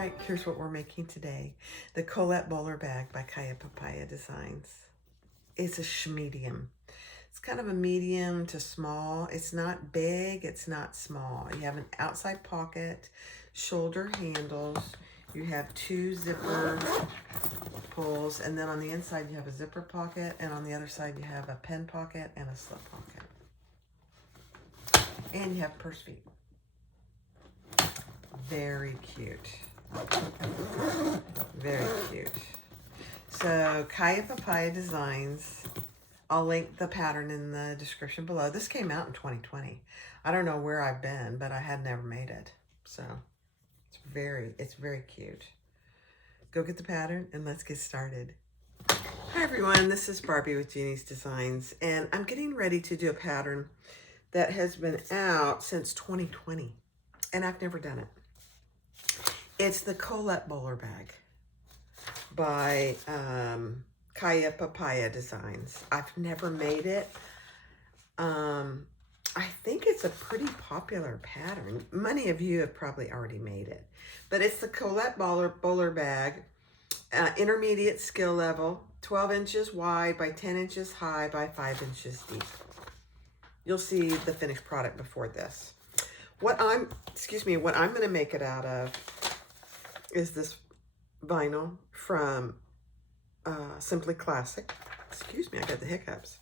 right, here's what we're making today. The Colette Bowler Bag by Kaya Papaya Designs. It's a medium. It's kind of a medium to small. It's not big, it's not small. You have an outside pocket, shoulder handles. You have two zipper pulls, and then on the inside you have a zipper pocket, and on the other side you have a pen pocket and a slip pocket. And you have purse feet. Very cute. Very cute. So Kaya Papaya Designs. I'll link the pattern in the description below. This came out in 2020. I don't know where I've been, but I had never made it. So it's very cute. Go get the pattern and let's get started. Hi everyone, this is Barbie with Jeannie's Designs, and I'm getting ready to do a pattern that has been out since 2020, and I've never done it. It's the Colette Bowler Bag by Kaya Papaya Designs. I've never made it. I think it's a pretty popular pattern. Many of you have probably already made it. But it's the Colette Bowler Bag, intermediate skill level, 12 inches wide by 10 inches high by 5 inches deep. You'll see the finished product before this. What I'm going to make it out of is this vinyl from Simply Classic. Excuse me, I got the hiccups.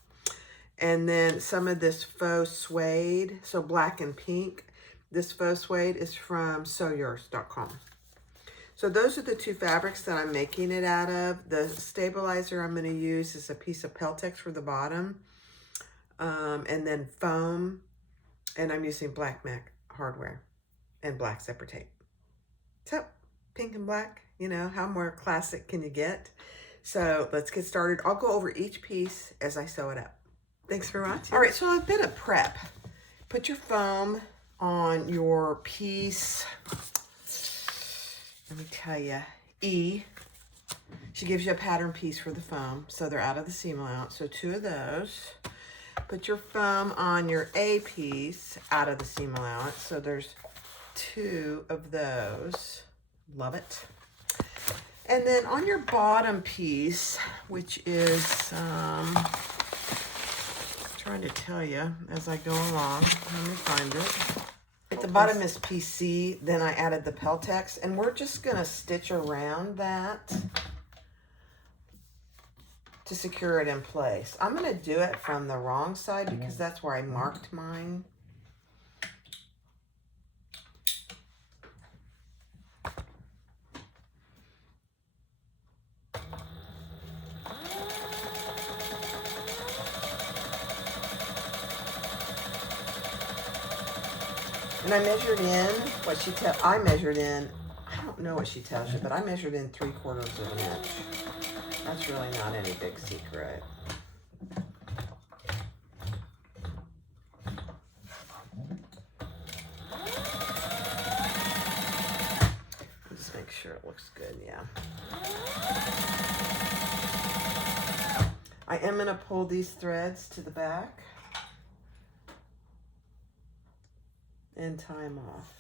And then some of this faux suede, so black and pink. This faux suede is from sewyours.com. So those are the two fabrics that I'm making it out of. The stabilizer I'm going to use is a piece of Peltex for the bottom. And then foam. And I'm using black MAC hardware and black zipper tape. So pink and black, you know, how more classic can you get? So let's get started. I'll go over each piece as I sew it up. Thanks for watching. All right, so a bit of prep. Put your foam on your piece. Let me tell you, E. She gives you a pattern piece for the foam, so they're out of the seam allowance. So 2 of those. Put your foam on your A piece out of the seam allowance. So there's 2 of those. Love it. And then on your bottom piece, which is, trying to tell you as I go along. Let me find it. At the bottom is PC, then I added the Peltex, and we're just gonna stitch around that to secure it in place. I'm gonna do it from the wrong side because that's where I marked mine. And I measured in what I measured in, I don't know what she tells you, but I measured in 3/4 of an inch. That's really not any big secret. Just make sure it looks good, yeah. I am gonna pull these threads to the back and tie them off.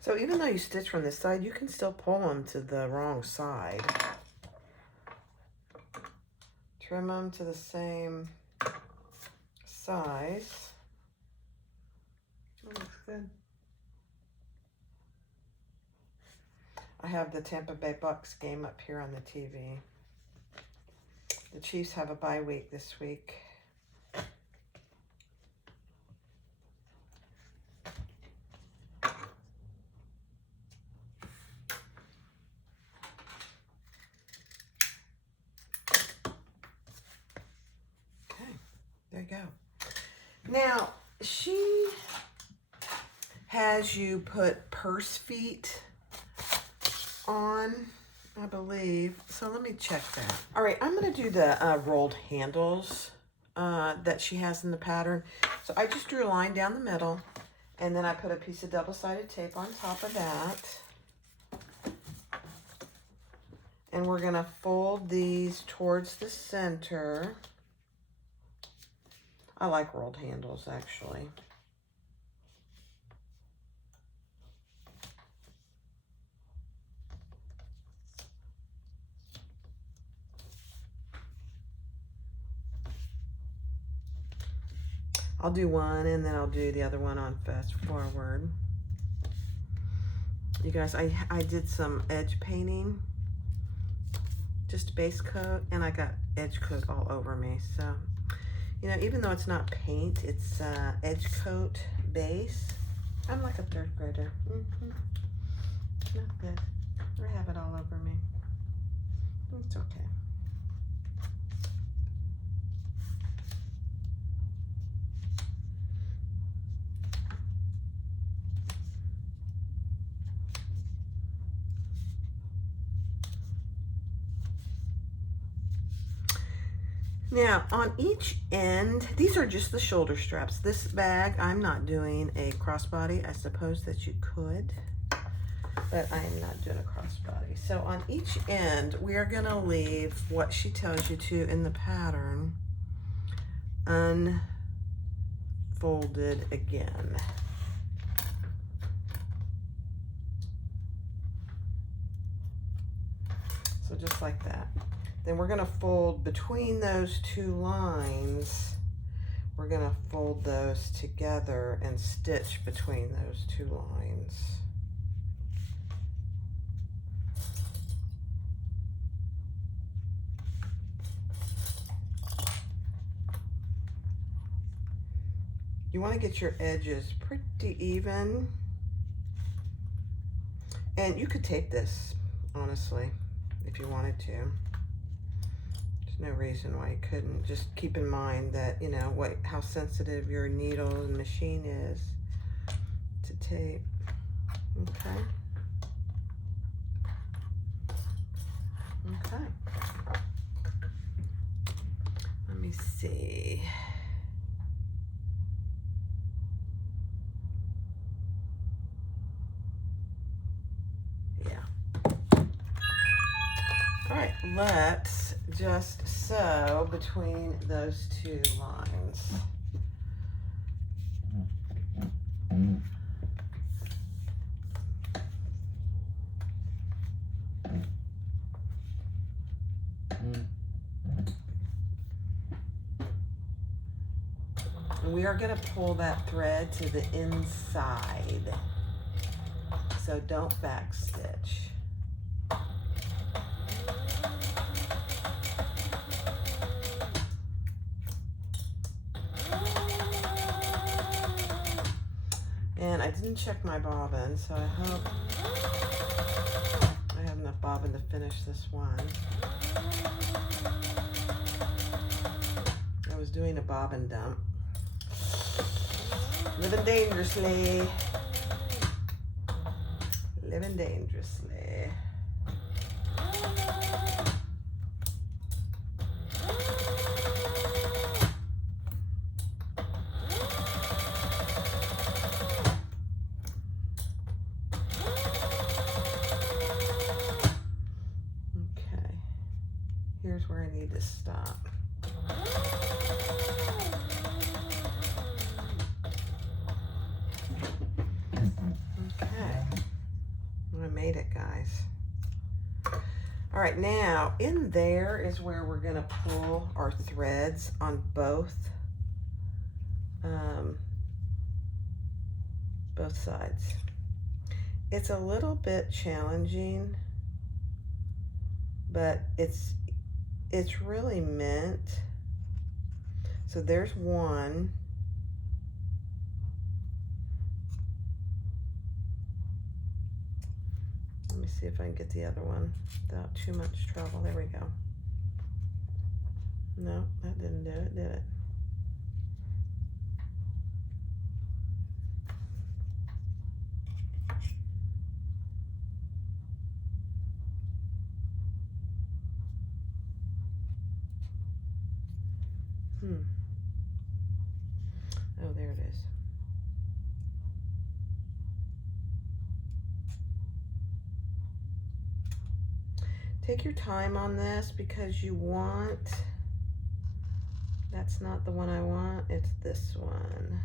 So even though you stitch from this side, you can still pull them to the wrong side. Trim them to the same size. Oh, looks good. I have the Tampa Bay Bucks game up here on the TV. The Chiefs have a bye week this week. There you go. Now, she has you put purse feet on I believe. So let me check that. All right, I'm going to do the rolled handles that she has in the pattern. So I just drew a line down the middle, and then I put a piece of double-sided tape on top of that. And we're going to fold these towards the center. I like rolled handles, actually. I'll do one and then I'll do the other one on fast forward. You guys, I did some edge painting, just base coat, and I got edge coat all over me. So, you know, even though it's not paint, it's edge coat base. I'm like a third grader. Not good. I have it all over me. It's okay. Now, on each end, these are just the shoulder straps. This bag, I'm not doing a crossbody. I suppose that you could, but I am not doing a crossbody. So on each end, we are gonna leave what she tells you to in the pattern unfolded again. So just like that. Then we're gonna fold between those two lines. We're gonna fold those together and stitch between those two lines. You wanna get your edges pretty even. And you could tape this, honestly, if you wanted to. No reason why you couldn't. Just keep in mind that, you know, how sensitive your needle and machine is to tape. Okay. Okay. Let me see. Yeah. All right, let's just sew between those two lines. And we are going to pull that thread to the inside. So don't backstitch. And I didn't check my bobbin, so I hope I have enough bobbin to finish this one. I was doing a bobbin dump. Living dangerously. Living dangerously. Here's where I need to stop. Okay, I made it, guys. All right, now in there is where we're gonna pull our threads on both sides. It's a little bit challenging, but it's really meant. So there's one. Let me see if I can get the other one without too much trouble. There we go. No, that didn't do it, did it? Oh, there it is. Take your time on this because you want, that's not the one I want, it's this one.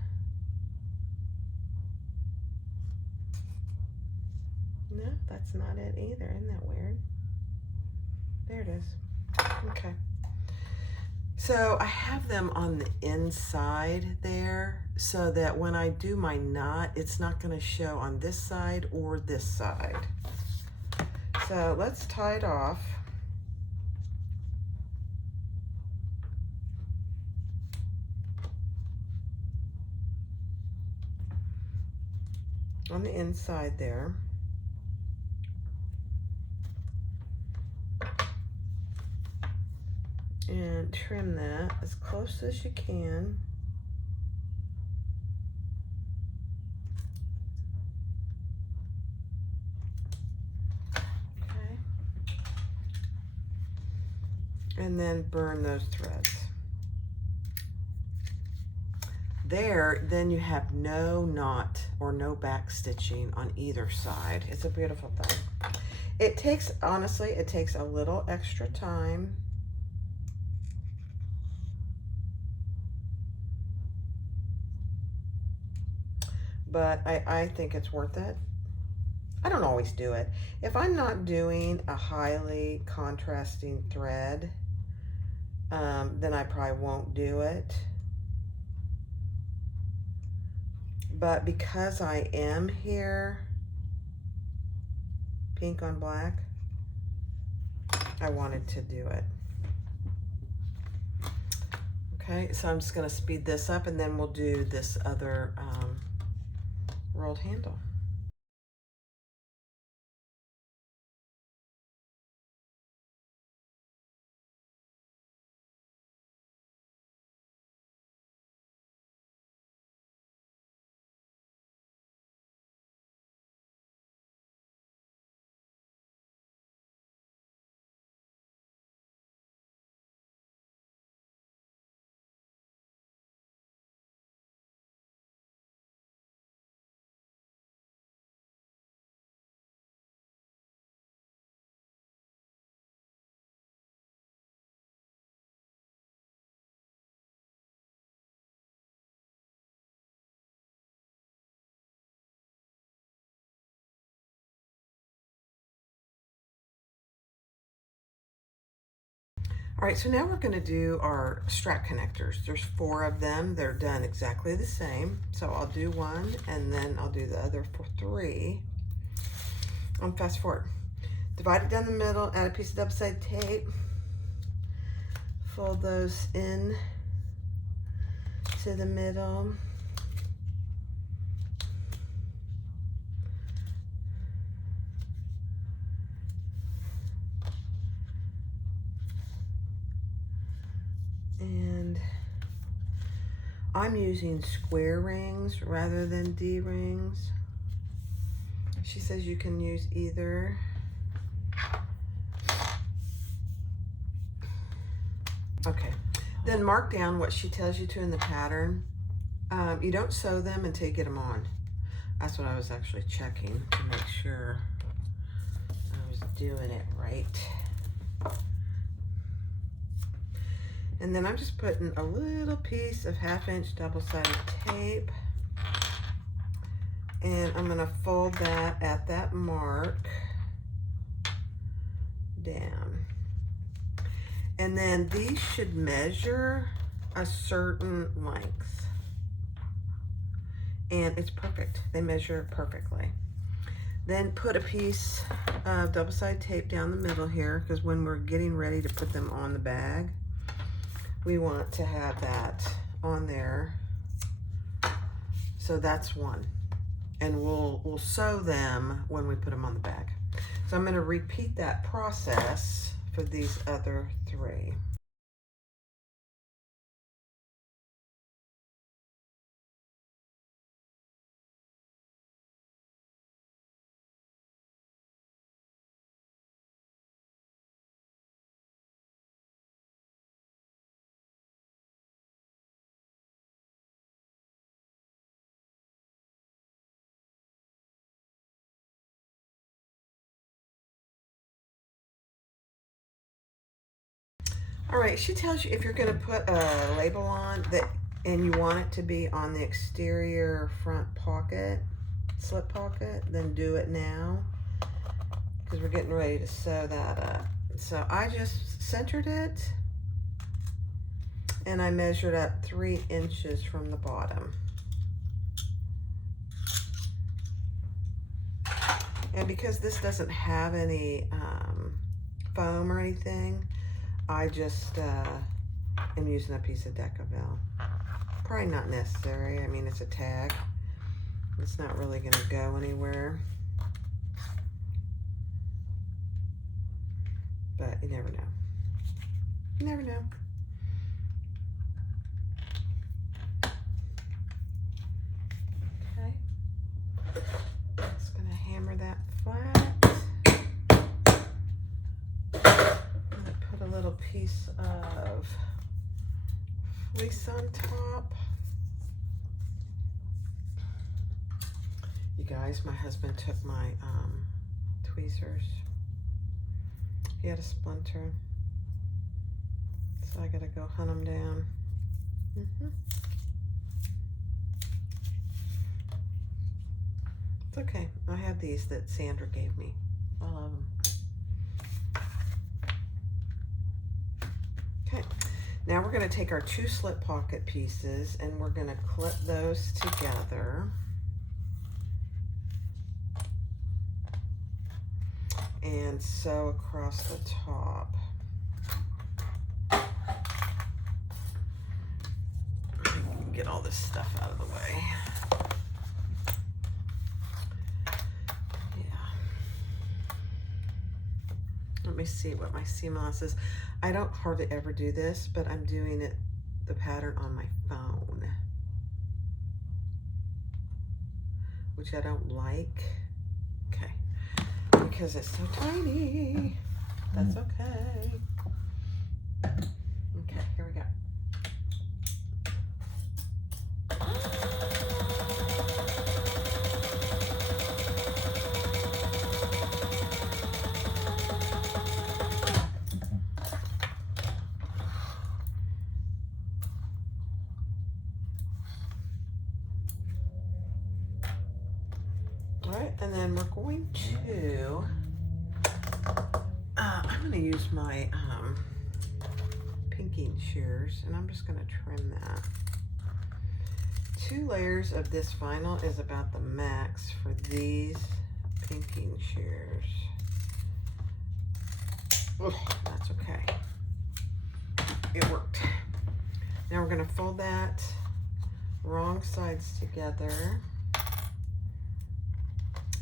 No, that's not it either. Isn't that weird? There it is. Okay. So I have them on the inside there so that when I do my knot, it's not going to show on this side or this side. So let's tie it off. On the inside there. And trim that as close as you can. Okay. And then burn those threads. There, then you have no knot or no back stitching on either side. It's a beautiful thing. It takes, honestly, it takes a little extra time. But I think it's worth it. I don't always do it. If I'm not doing a highly contrasting thread, then I probably won't do it. But because I am here, pink on black, I wanted to do it. Okay, so I'm just gonna speed this up and then we'll do this other rolled handle. All right, so now we're going to do our strap connectors. There's 4 of them. They're done exactly the same. So I'll do one and then I'll do the other for 3. Fast forward. Divide it down the middle, add a piece of double-sided tape. Fold those in to the middle. And I'm using square rings rather than D rings. She says you can use either. Okay, then mark down what she tells you to in the pattern. You don't sew them until you get them on. That's what I was actually checking to make sure I was doing it right. And then I'm just putting a little piece of 1/2" double-sided tape. And I'm gonna fold that at that mark down. And then these should measure a certain length. And it's perfect. They measure perfectly. Then put a piece of double-sided tape down the middle here, because when we're getting ready to put them on the bag, we want to have that on there. So that's one. And we'll sew them when we put them on the bag. So I'm going to repeat that process for these other 3. All right, she tells you if you're gonna put a label on that and you want it to be on the exterior front pocket, slip pocket, then do it now because we're getting ready to sew that up. So I just centered it and I measured up 3 inches from the bottom. And because this doesn't have any foam or anything, I just am using a piece of Decaville. Probably not necessary. I mean, it's a tag. It's not really going to go anywhere. But you never know. You never know. Okay. Just going to hammer that flat. I'm going to put a little piece of fleece on top. You guys, my husband took my tweezers. He had a splinter, so I gotta go hunt them down. It's okay. I have these that Sandra gave me. I love them. Okay, now we're gonna take our 2 slip pocket pieces and we're gonna clip those together. And sew across the top. Get all this stuff out of the way. Yeah. Let me see what my seam allowance is. I don't hardly ever do this, but I'm doing it, the pattern on my phone, which I don't like. Okay. Because it's so tiny. That's okay. Okay, here we go. All right, and then we're going to I'm going to use my pinking shears, and I'm just going to trim that. 2 layers of this vinyl is about the max for these pinking shears. Ugh, that's okay. It worked. Now we're going to fold that wrong sides together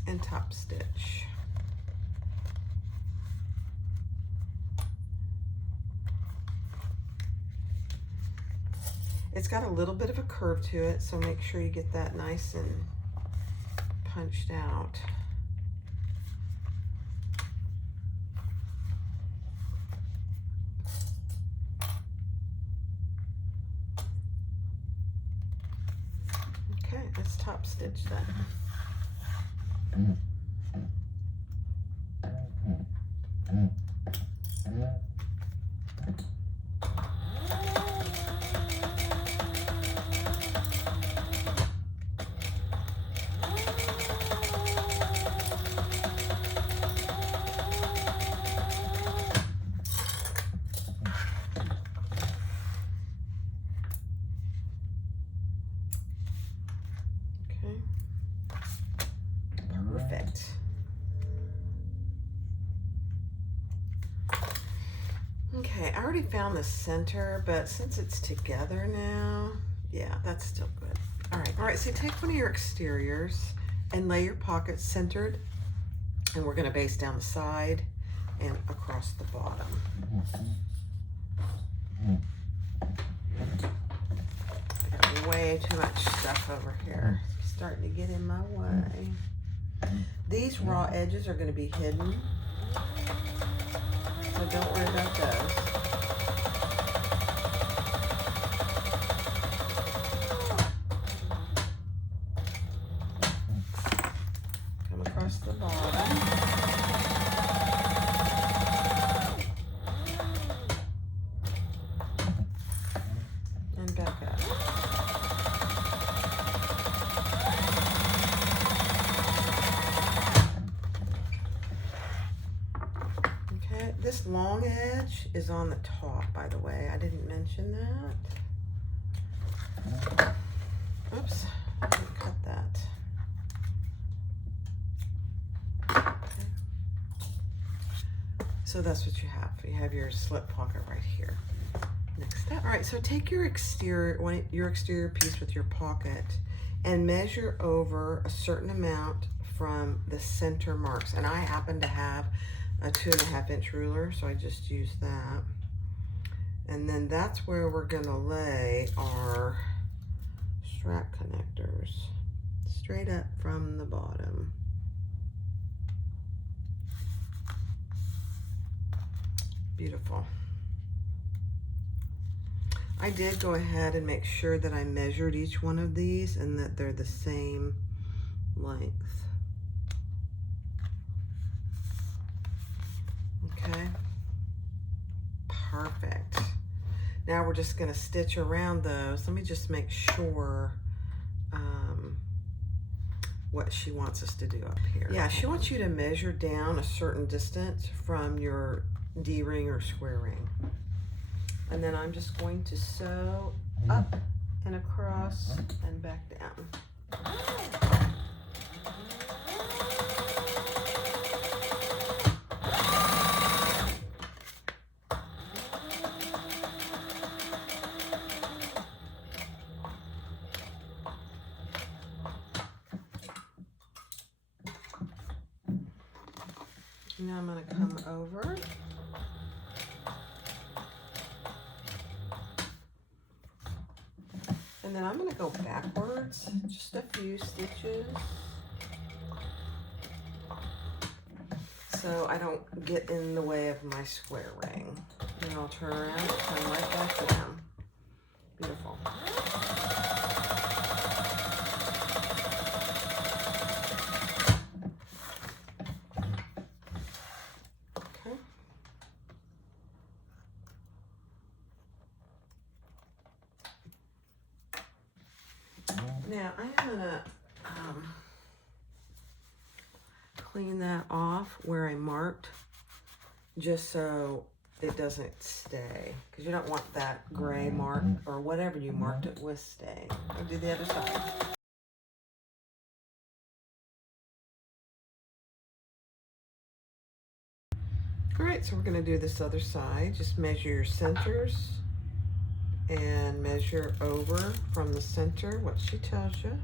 and top stitch. It's got a little bit of a curve to it, so make sure you get that nice and punched out. Okay, let's top stitch that. Perfect. Okay, I already found the center, but since it's together now, yeah, that's still good. All right, so take one of your exteriors and lay your pockets centered, and we're gonna base down the side and across the bottom. I got way too much stuff over here. It's starting to get in my way. These raw edges are going to be hidden, so don't worry about those. Come across the bottom. this long edge is on the top, by the way. I didn't mention that. Oops, let me cut that. Okay. So that's what you have. You have your slip pocket right here. Next step. All right, so take your exterior piece with your pocket and measure over a certain amount from the center marks. And I happen to have a 2.5 inch ruler, so I just use that. And then that's where we're gonna lay our strap connectors, straight up from the bottom. Beautiful. I did go ahead and make sure that I measured each one of these and that they're the same length. Okay, perfect. Now we're just gonna stitch around those. Let me just make sure what she wants us to do up here. Yeah, she wants you to measure down a certain distance from your D-ring or square ring. And then I'm just going to sew up and across and back down. Now I'm going to come over. And then I'm going to go backwards, just a few stitches, so I don't get in the way of my square ring. And I'll turn around and come right back down. Beautiful. Okay. Now I'm gonna clean that off where I marked, just so it doesn't stay, because you don't want that gray mark or whatever you marked it with stay. I'll do the other side. All right, so we're gonna do this other side. Just measure your centers and measure over from the center what she tells you.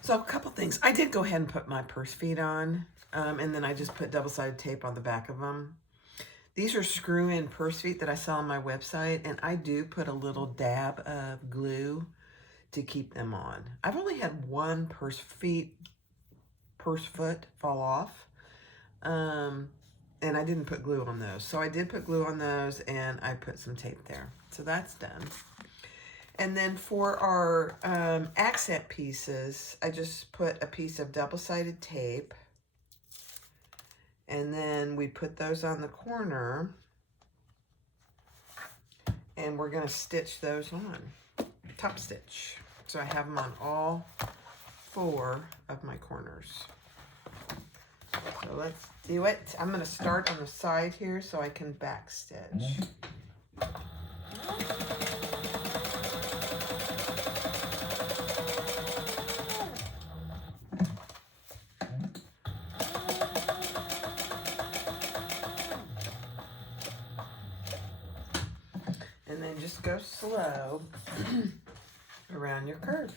So a couple things. I did go ahead and put my purse feet on, and then I just put double-sided tape on the back of them. These are screw-in purse feet that I saw on my website, and I do put a little dab of glue to keep them on. I've only had one purse foot fall off, and I didn't put glue on those. So I did put glue on those, and I put some tape there. So that's done. And then for our accent pieces, I just put a piece of double-sided tape, and then we put those on the corner, and we're gonna stitch those on, top stitch. So I have them on all 4 of my corners. So let's do it. I'm gonna start on the side here so I can back stitch. And then just go slow around your curve.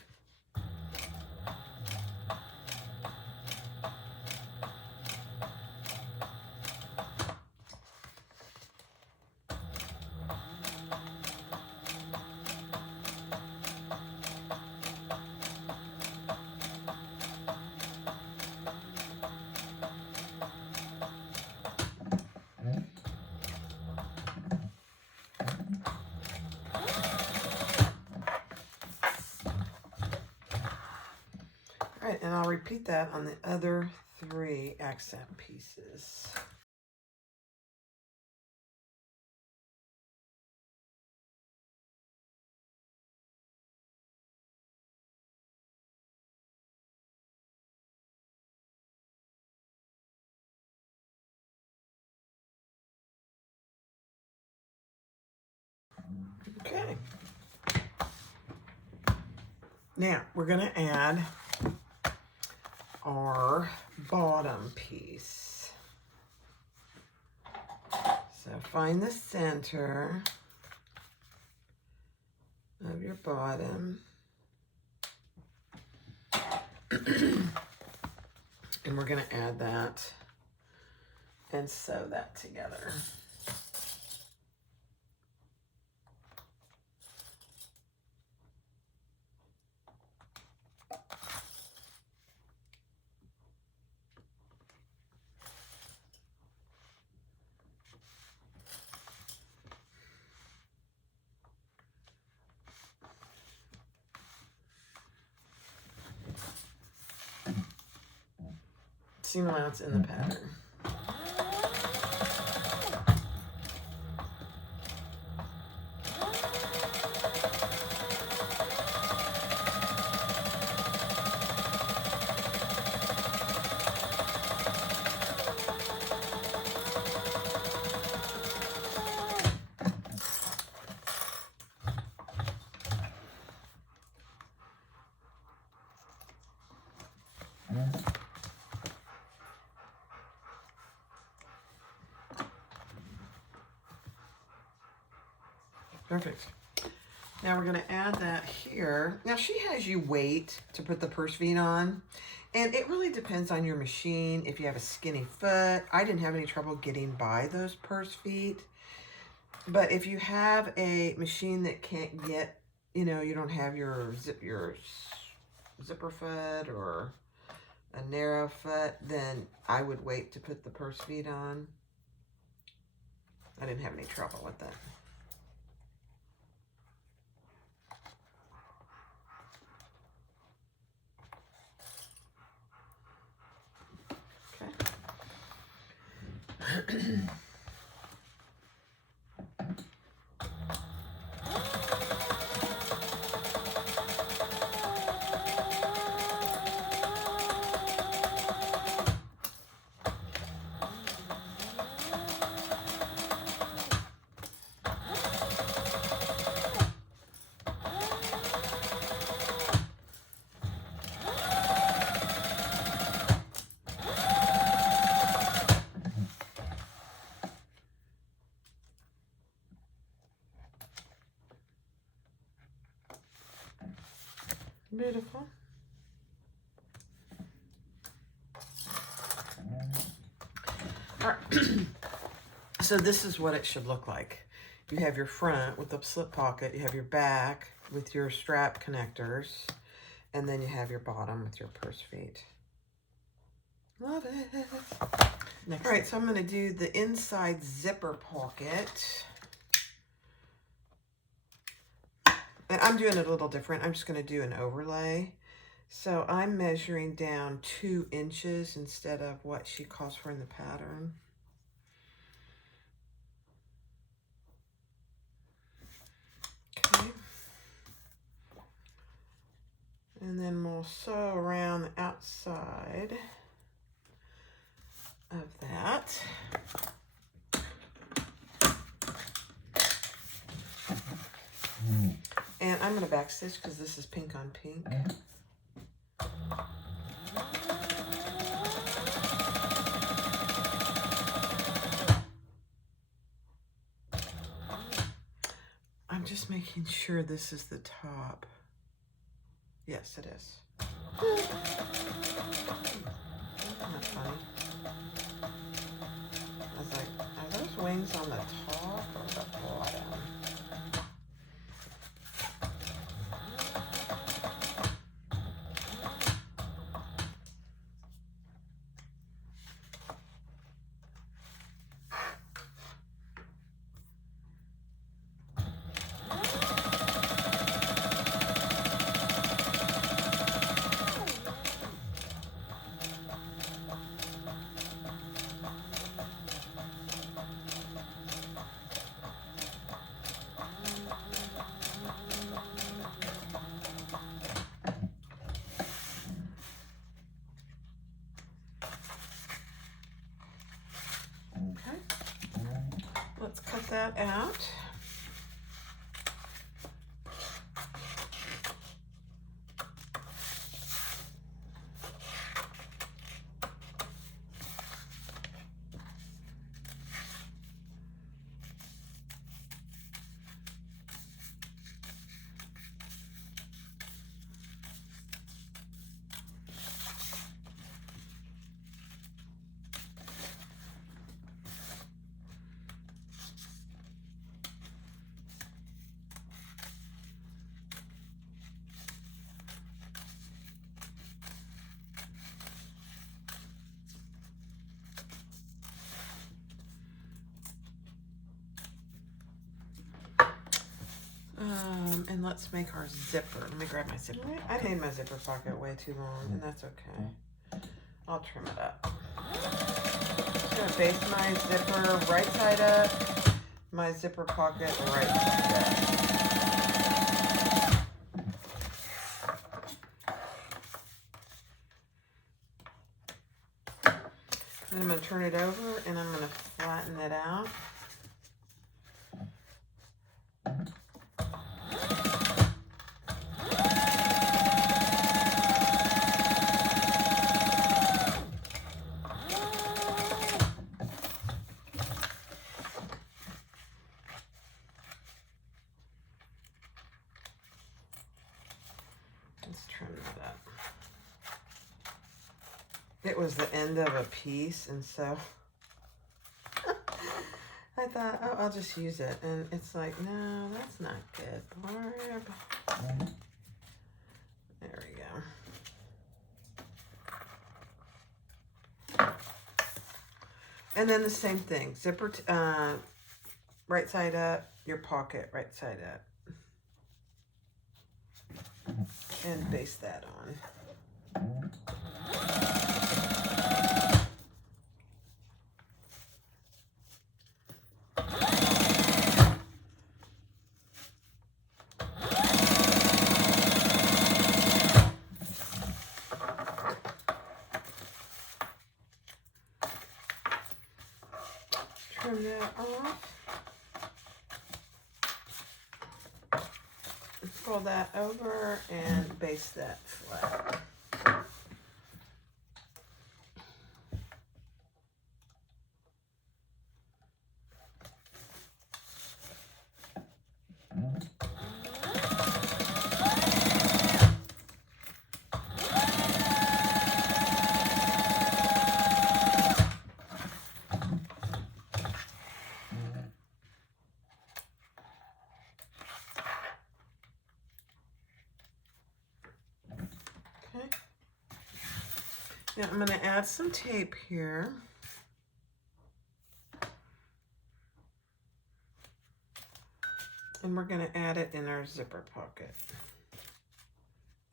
and I'll repeat that on the other 3 accent pieces. Okay. Now we're going to add our bottom piece. So find the center of your bottom. And we're going to add that and sew that together. Seam allowance in the pattern. Perfect. Now we're going to add that here. Now she has you wait to put the purse feet on, and it really depends on your machine. If you have a skinny foot, I didn't have any trouble getting by those purse feet. But if you have a machine that can't get, you know, you don't have your zipper foot or a narrow foot, then I would wait to put the purse feet on. I didn't have any trouble with that. Beautiful. All right. So this is what it should look like. You have your front with the slip pocket, you have your back with your strap connectors, and then you have your bottom with your purse feet. Love it. Next. All right, so I'm going to do the inside zipper pocket. And I'm doing it a little different. I'm just going to do an overlay. So I'm measuring down 2 inches instead of what she calls for in the pattern. Okay. And then we'll sew around the outside of that. And I'm going to backstitch because this is pink on pink. I'm just making sure this is the top. Yes, it is. Isn't that funny? I was like, are those wings on the top or the bottom? that out. And let's make our zipper. Let me grab my zipper. I made my zipper pocket way too long, and that's okay. I'll trim it up. Just gonna face my zipper right side up, my zipper pocket right side up. Then I'm gonna turn it over and I'm gonna flatten it out. Let's trim that up. It was the end of a piece, and so I thought, oh, I'll just use it. And it's like, no, that's not good, Barb. There we go. And then the same thing, zipper right side up, your pocket right side up. And baste that on. Trim that off. Pull that over and baste that flat. Now I'm going to add some tape here. And we're going to add it in our zipper pocket.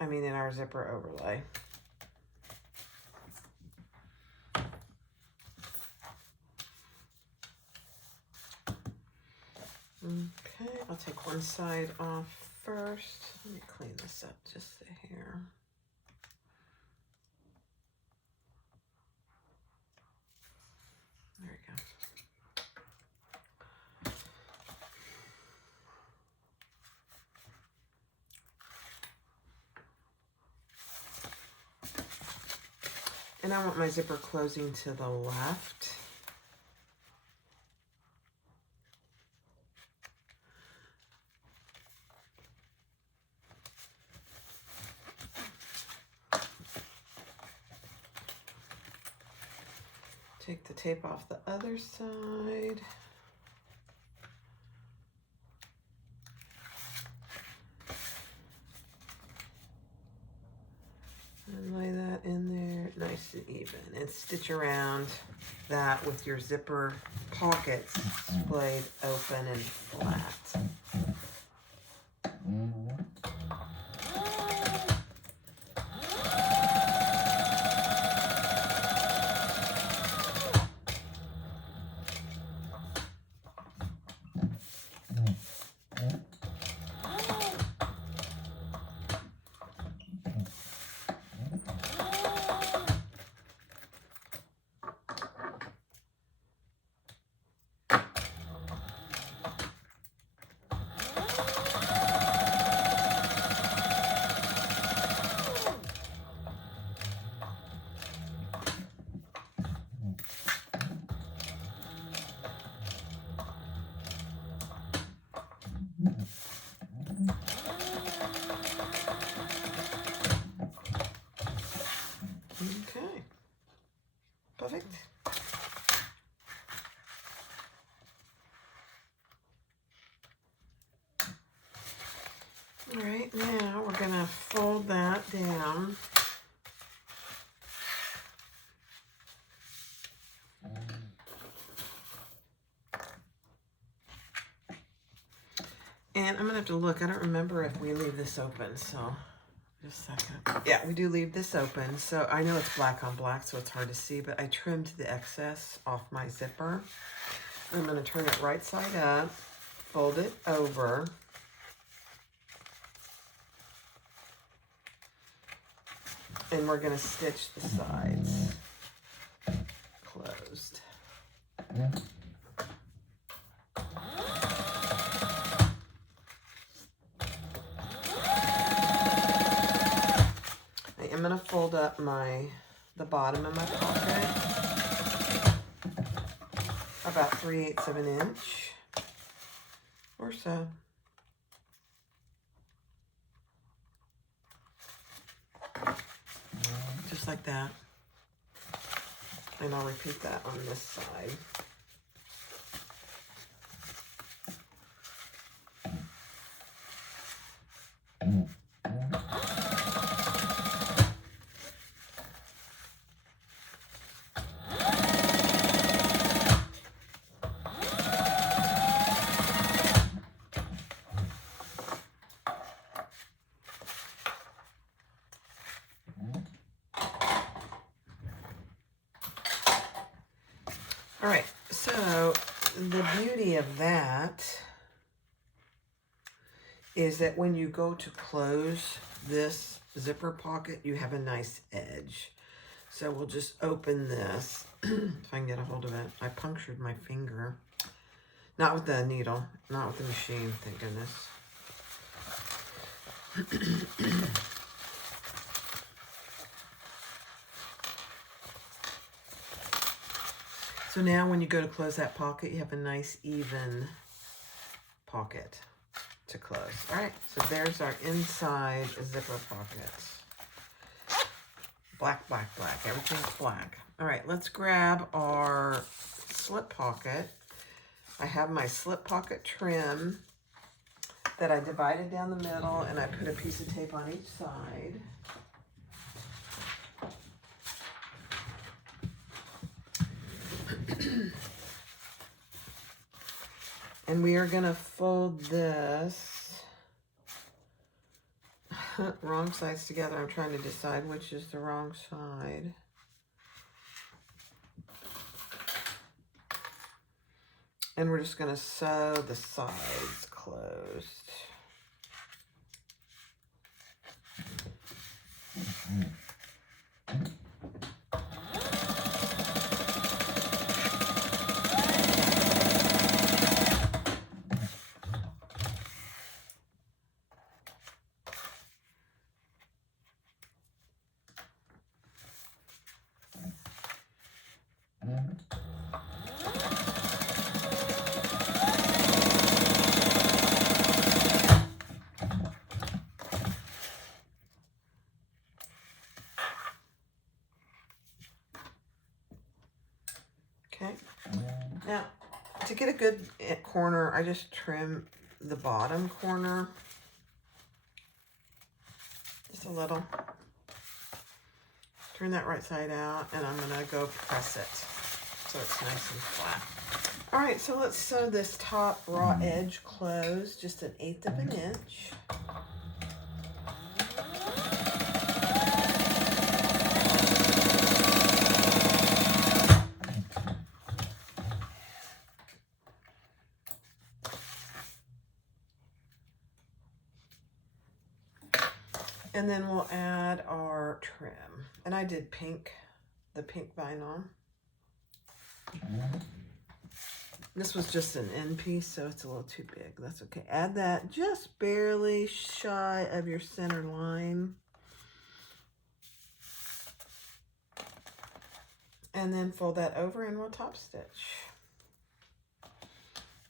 I mean in our zipper overlay. Okay, I'll take one side off first. Let me clean this up just a hair. There we go. And I want my zipper closing to the left. Take the tape off the other side. And lay that in there nice and even. And stitch around that with your zipper pockets displayed open and flat. right, now we're gonna fold that down. And I'm gonna have to look. I don't remember if we leave this open, so just a second. Yeah, we do leave this open. So I know it's black on black, so it's hard to see, but I trimmed the excess off my zipper. I'm gonna turn it right side up, fold it over. And we're gonna stitch the sides closed. I'm going to fold up the bottom of my pocket about 3/8 of an inch or so. Just like that. And I'll repeat that on this side. All right, so the beauty of that is that when you go to close this zipper pocket, you have a nice edge. So we'll just open this, if I can get a hold of it. I punctured my finger. Not with the needle, not with the machine, thank goodness. So now when you go to close that pocket, you have a nice even pocket to close. All right, so there's our inside zipper pocket. Black, black, black, everything's black. All right, let's grab our slip pocket. I have my slip pocket trim that I divided down the middle, and I put a piece of tape on each side. And we are gonna fold this wrong sides together. I'm trying to decide which is the wrong side. And we're just gonna sew the sides closed. Okay, now to get a good corner, I just trim the bottom corner just a little. Turn that right side out, and I'm gonna go press it so it's nice and flat. All right, so let's sew this top raw edge closed, just 1/8 of an inch. And then we'll add our trim. And I did pink, the pink vinyl. This was just an end piece, so it's a little too big. That's okay. Add that just barely shy of your center line. And then fold that over and we'll top stitch.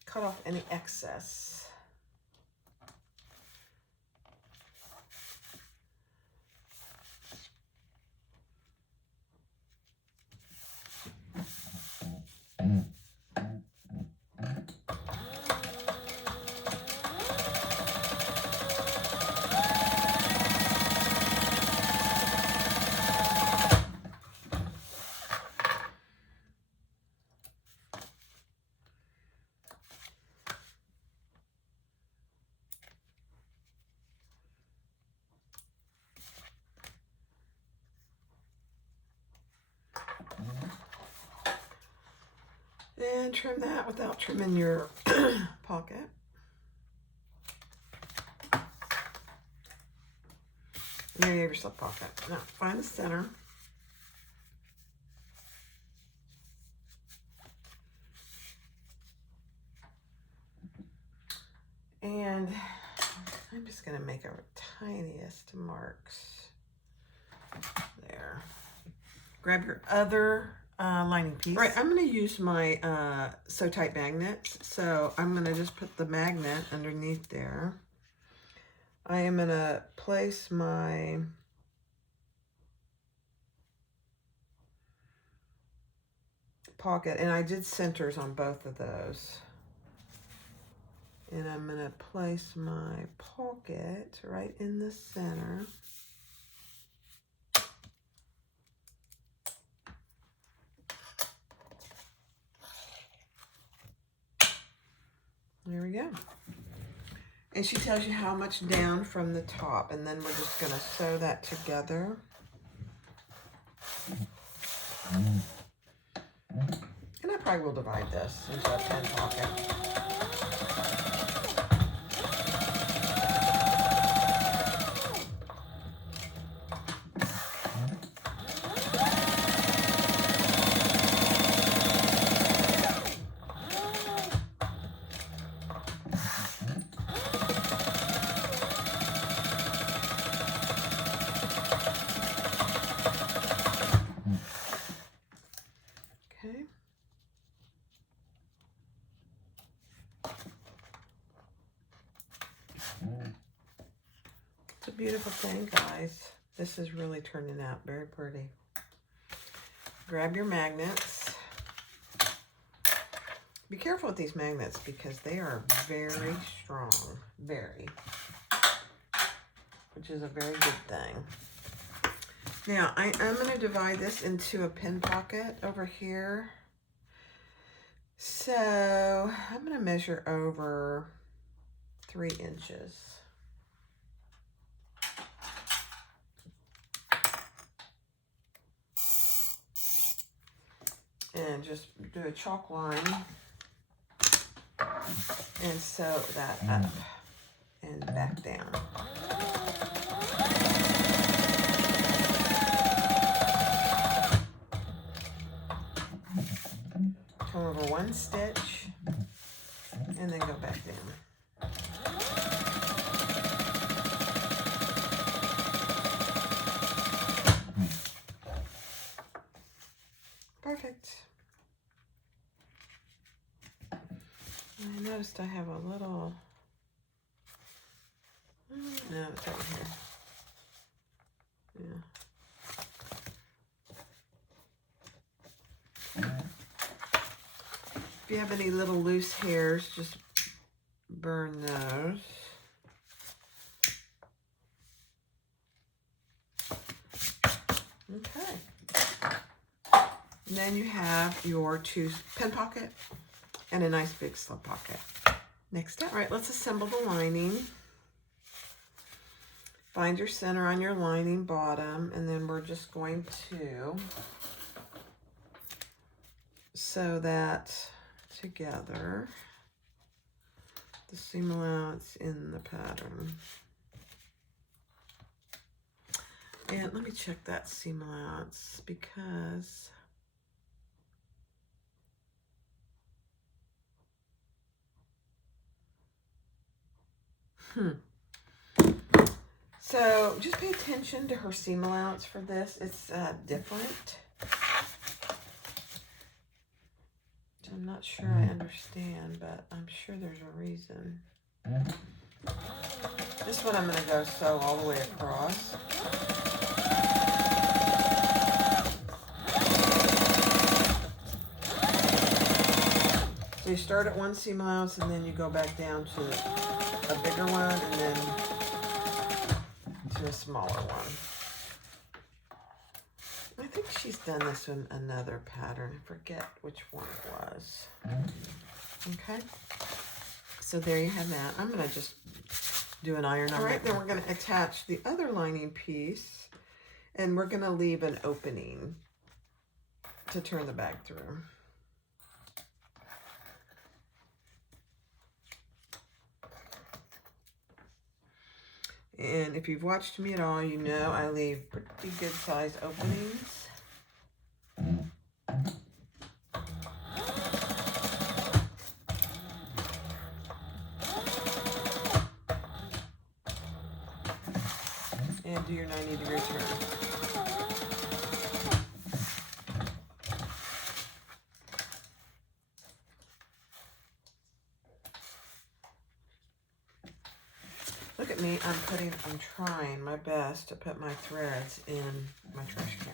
Cut off any excess. And trim that without trimming your pocket. There you have your slip pocket. Now find the center. And I'm just going to make our tiniest marks there. Grab your other lining piece. Right, I'm going to use my So Tight magnets. So I'm going to just put the magnet underneath there. I am going to place my pocket, and I did centers on both of those. And I'm going to place my pocket right in the center. There we go. And she tells you how much down from the top, and then we're just going to sew that together. And I probably will divide this into a pen pocket. Okay. It's a beautiful thing, guys. This is really turning out very pretty. Grab your magnets. Be careful with these magnets because they are very strong, which is a very good thing. Now, I'm going to divide this into a pin pocket over here. So, I'm going to measure over 3 inches. And just do a chalk line and sew that up and back down. Come over 1 stitch and then go back down. Perfect. I noticed I have a little, no, it's over here. Yeah. If you have any little loose hairs, just burn those. Okay. And then you have your 2 pen pocket and a nice big slip pocket. Next step. All right, let's assemble the lining. Find your center on your lining bottom, and then we're just going to sew that together, the seam allowance in the pattern. And let me check that seam allowance because so just pay attention to her seam allowance for this. It's different. I'm not sure I understand, but I'm sure there's a reason. This one I'm going to go sew all the way across. So you start at 1 seam allowance and then you go back down to a bigger one and then to a smaller one. I think she's done this in another pattern. I forget which one it was. Okay. So there you have that. I'm going to just do an iron on. All right, then we're going to attach the other lining piece, and we're going to leave an opening to turn the bag through. And if you've watched me at all, you know I leave pretty good size openings. And do your 90-degree turn. Look at me, I'm trying my best to put my threads in my trash can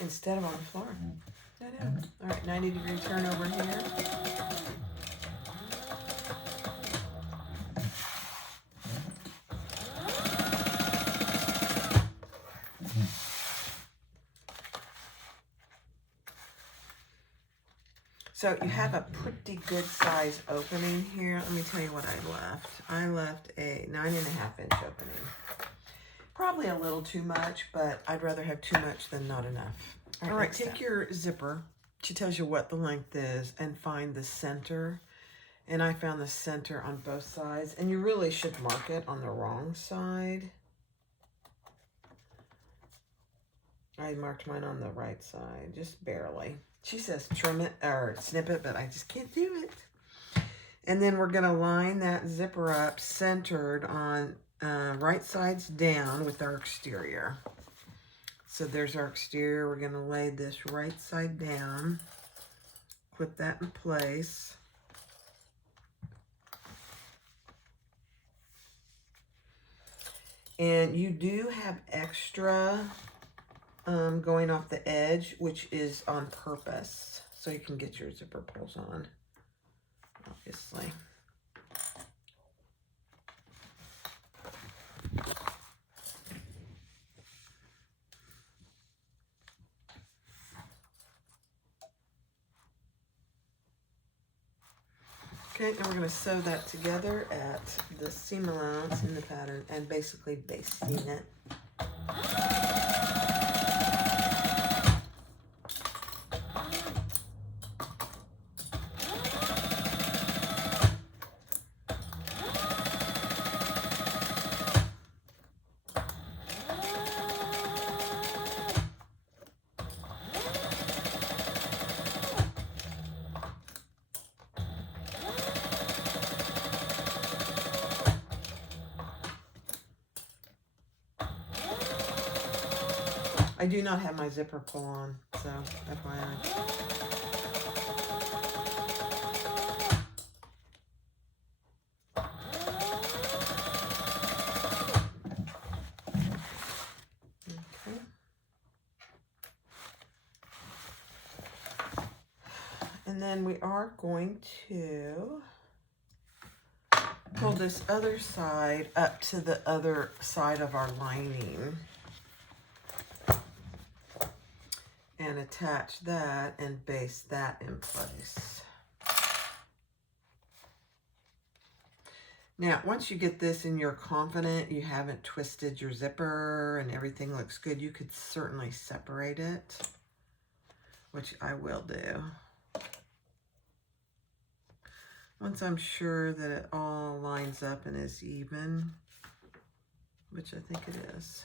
instead of on the floor. I know. All right, 90-degree turn over here. So you have a pretty good size opening here. Let me tell you what I left. I left a 9.5-inch opening. Probably a little too much, but I'd rather have too much than not enough. All right, take your zipper. She tells you what the length is and find the center. And I found the center on both sides. And you really should mark it on the wrong side. I marked mine on the right side, just barely. She says trim it or snip it, but I just can't do it. And then we're going to line that zipper up centered on right sides down with our exterior. So there's our exterior. We're going to lay this right side down, clip that in place. And you do have extra going off the edge, which is on purpose, so you can get your zipper pulls on, obviously. Okay, and we're going to sew that together at the seam allowance in the pattern and basically basting it. I do not have my zipper pull on, so FYI. Okay. And then we are going to pull this other side up to the other side of our lining. And attach that and baste that in place. Now, once you get this and you're confident you haven't twisted your zipper and everything looks good, you could certainly separate it, which I will do. Once I'm sure that it all lines up and is even, which I think it is.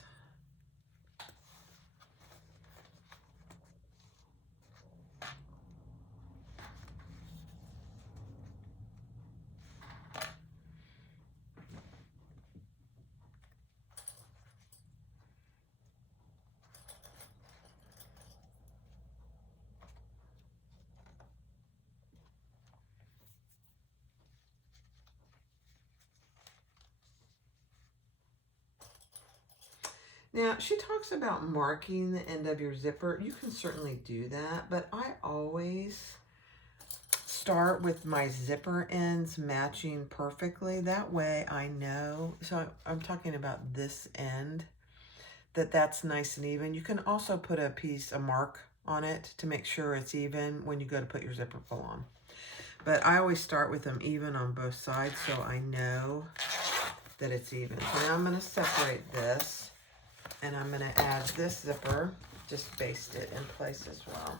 Now, she talks about marking the end of your zipper. You can certainly do that, but I always start with my zipper ends matching perfectly. That way I know, so I'm talking about this end, that's nice and even. You can also put a mark on it to make sure it's even when you go to put your zipper pull on. But I always start with them even on both sides so I know that it's even. So now I'm going to separate this. And I'm going to add this zipper, just baste it in place as well.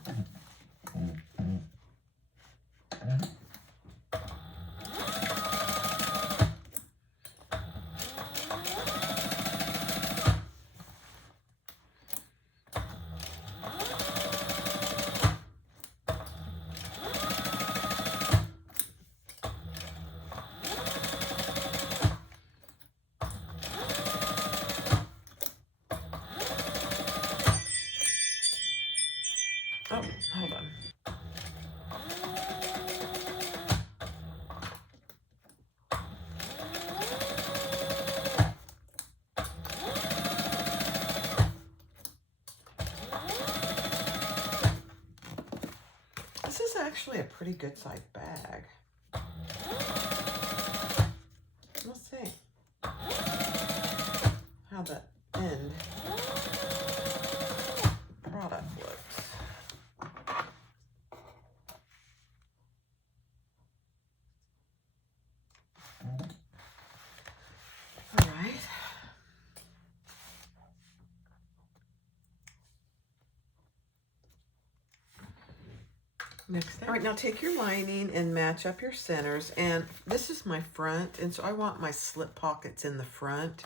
actually a pretty good sized bag. Let's see how the end product looks. All right. Next thing. All right, now take your lining and match up your centers. And this is my front, and so I want my slip pockets in the front.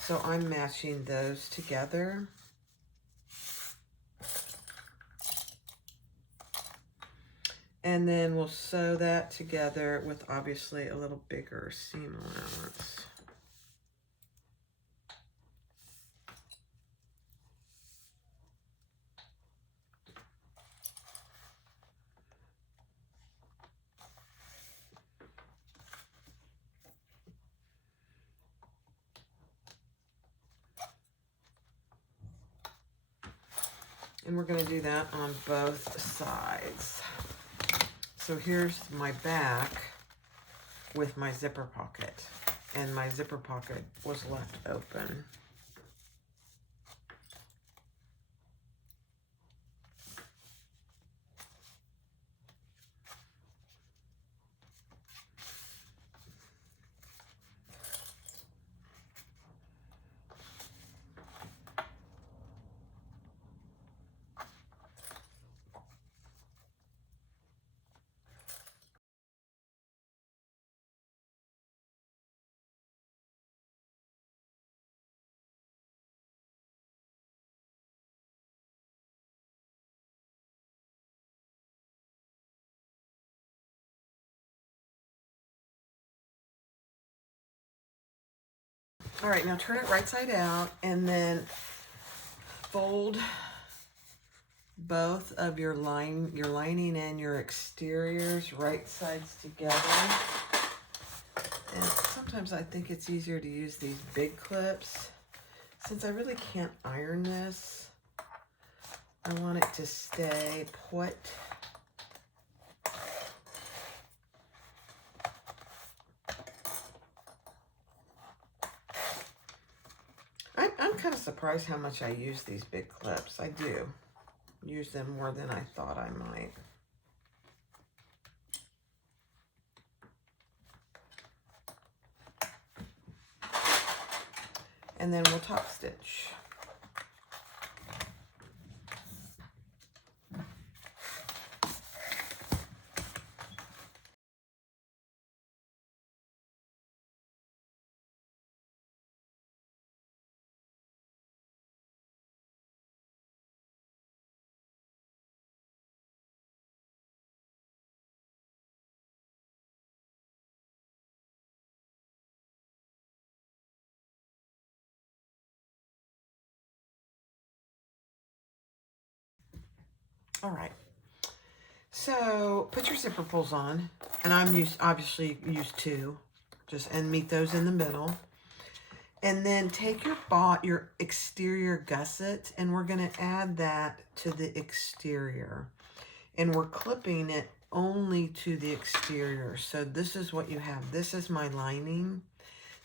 So I'm matching those together. And then we'll sew that together with obviously a little bigger seam allowance. And we're going to do that on both sides. So here's my back with my zipper pocket. And my zipper pocket was left open. All right, now turn it right side out and then fold both of your lining and your exteriors right sides together. And sometimes I think it's easier to use these big clips. Since I really can't iron this, I want it to stay put. I'm kind of surprised how much I use these big clips. I do use them more than I thought I might. And then we'll top stitch. All right, so put your zipper pulls on, and I'm obviously used two, and meet those in the middle. And then take your exterior gusset, and we're going to add that to the exterior. And we're clipping it only to the exterior. So this is what you have. This is my lining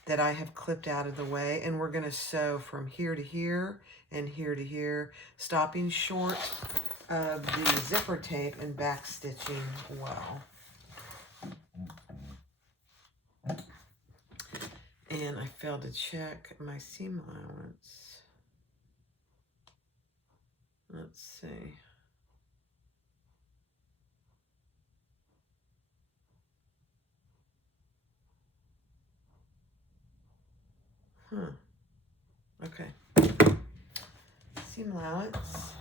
that I have clipped out of the way, and we're going to sew from here to here and here to here, stopping short of the zipper tape and back stitching well. And I failed to check my seam allowance. Let's see. Okay. Seam allowance.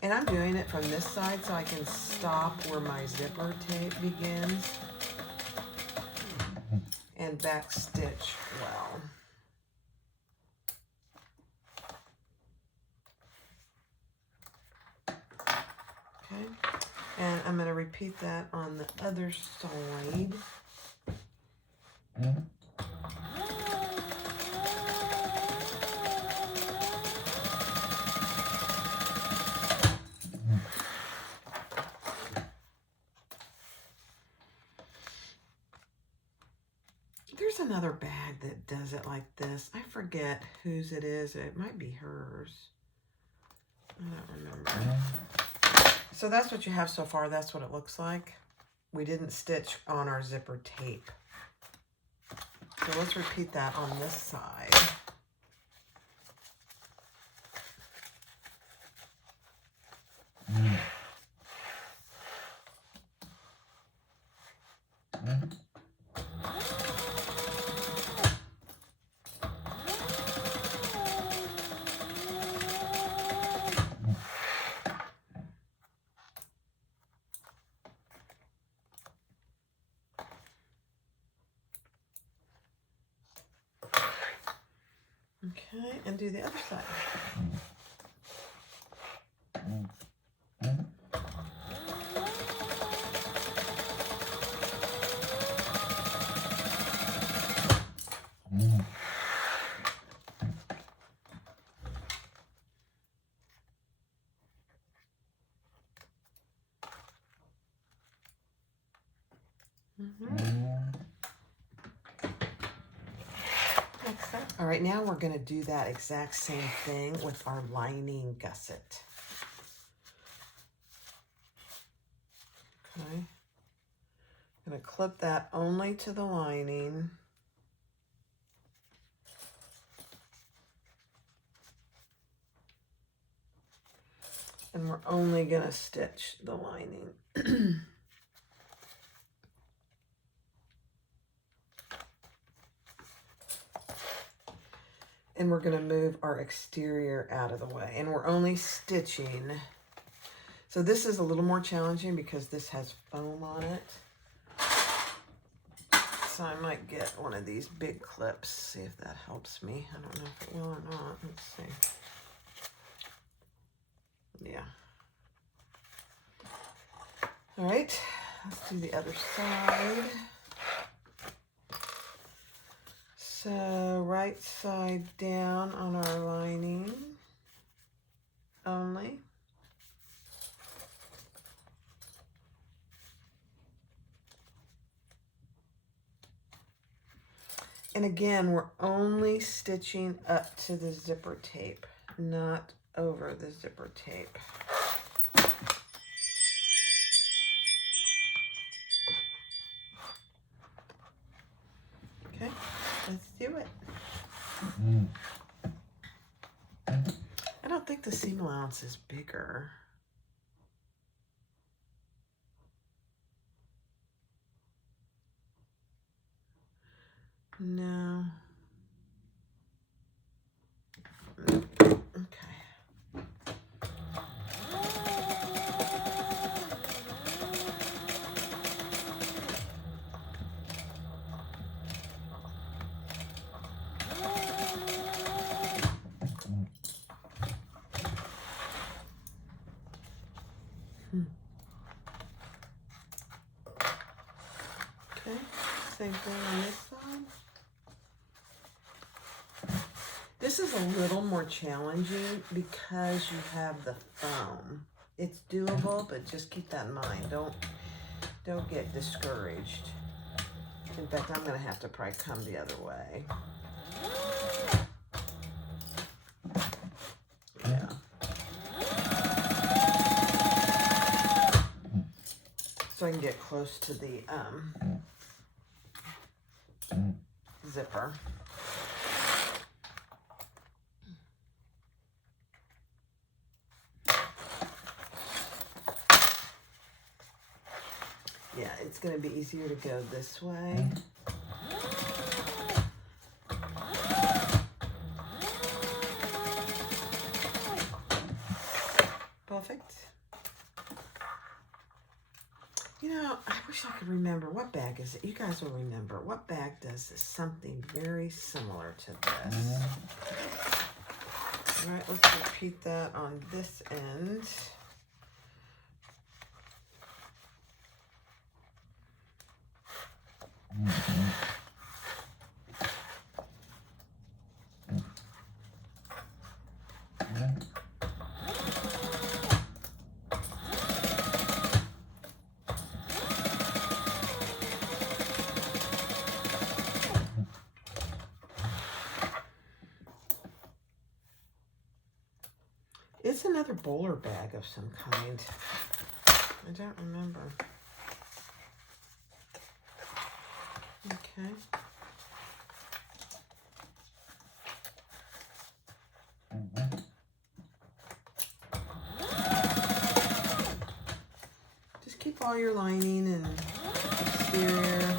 And I'm doing it from this side so I can stop where my zipper tape begins and back stitch well. Okay. And I'm going to repeat that on the other side. another bag that does it like this. I forget whose it is. It might be hers. I don't remember. So that's what you have so far. That's what it looks like. We didn't stitch on our zipper tape. So let's repeat that on this side. Okay, and do the other side. All right, now we're going to do that exact same thing with our lining gusset. Okay. I'm going to clip that only to the lining. And we're only going to stitch the lining. And we're going to move our exterior out of the way. And we're only stitching. So this is a little more challenging because this has foam on it. So I might get one of these big clips, see if that helps me. I don't know if it will or not. Let's see. Yeah. All right, let's do the other side. So right side down on our lining only. And again, we're only stitching up to the zipper tape, not over the zipper tape. Okay, let's do it. I don't think the seam allowance is bigger. No. Okay. Okay, same thing on this side. This is a little more challenging because you have the foam. It's doable, but just keep that in mind. Don't get discouraged. In fact, I'm gonna have to probably come the other way. Yeah. So I can get close to the zipper. Yeah, it's going to be easier to go this way. Perfect. You know, I wish I could remember. What bag is it? You guys will remember. What bag does something very similar to this? All right, let's repeat that on this end. It's another bowler bag of some kind. I don't remember. Okay. Just keep all your lining and exterior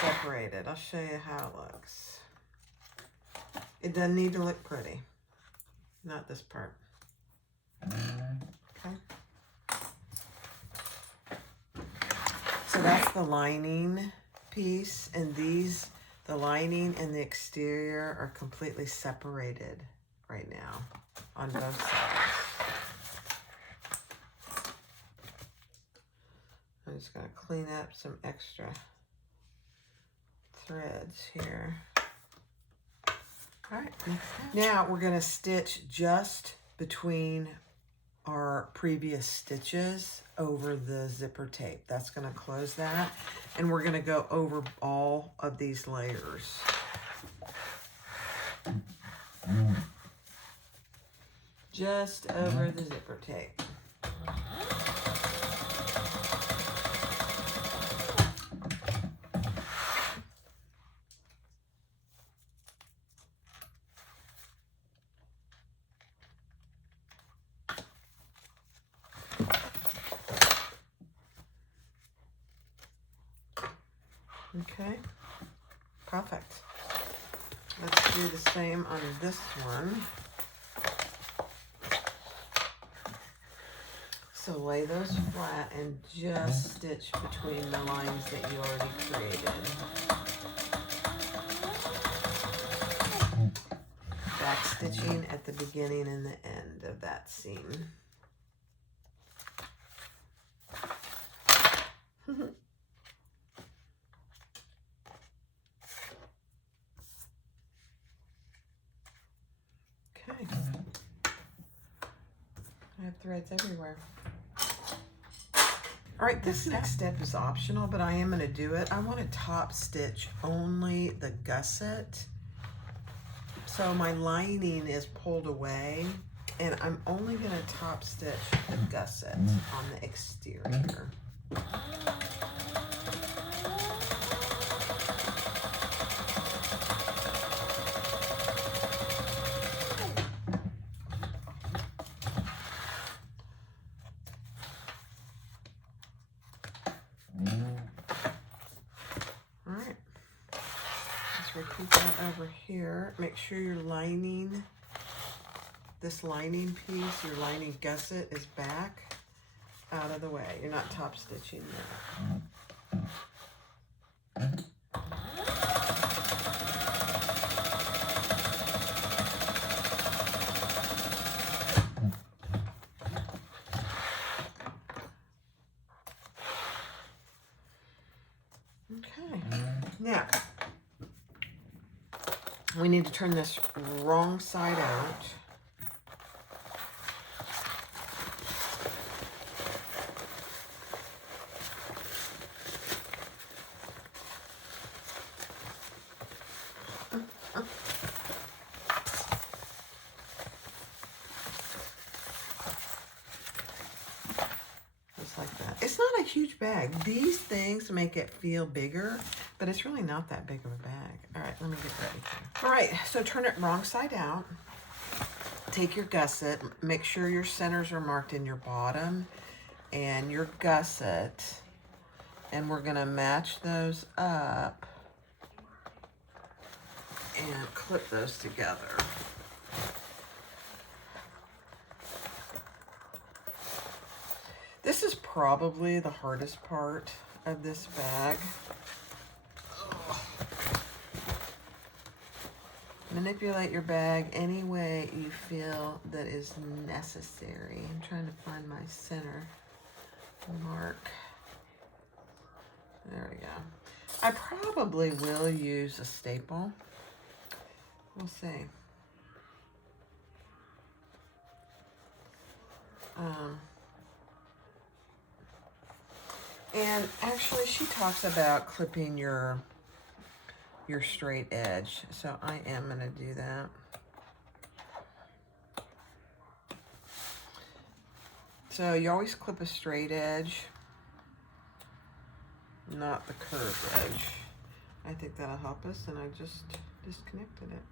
separated. I'll show you how it looks. It doesn't need to look pretty. Not this part. Okay. So that's the lining piece, and these, the lining and the exterior are completely separated right now on both sides. I'm just going to clean up some extra threads here. All right, now we're going to stitch just between our previous stitches over the zipper tape. That's going to close that, and we're going to go over all of these layers. Just over the zipper tape. Okay, perfect. Let's do the same on this one. So lay those flat and just stitch between the lines that you already created. Back stitching at the beginning and the end of that seam. Okay. I have threads everywhere. All right, this next step is optional, but I am going to do it. I want to top stitch only the gusset. So my lining is pulled away, and I'm only going to top stitch the gusset on the exterior. Repeat that over here. Make sure your lining, this lining piece, your lining gusset is back out of the way. You're not top stitching that. Okay. Now, we need to turn this wrong side out. Just like that. It's not a huge bag. These things make it feel bigger, but it's really not that big of a bag. All right, let me get ready here. All right, so turn it wrong side out. Take your gusset. Make sure your centers are marked in your bottom and your gusset. And we're gonna match those up and clip those together. This is probably the hardest part of this bag. Manipulate your bag any way you feel that is necessary. I'm trying to find my center mark. There we go. I probably will use a staple. We'll see. And actually, she talks about clipping your straight edge, so I am going to do that. So you always clip a straight edge, not the curved edge. I think that'll help us, and I just disconnected it.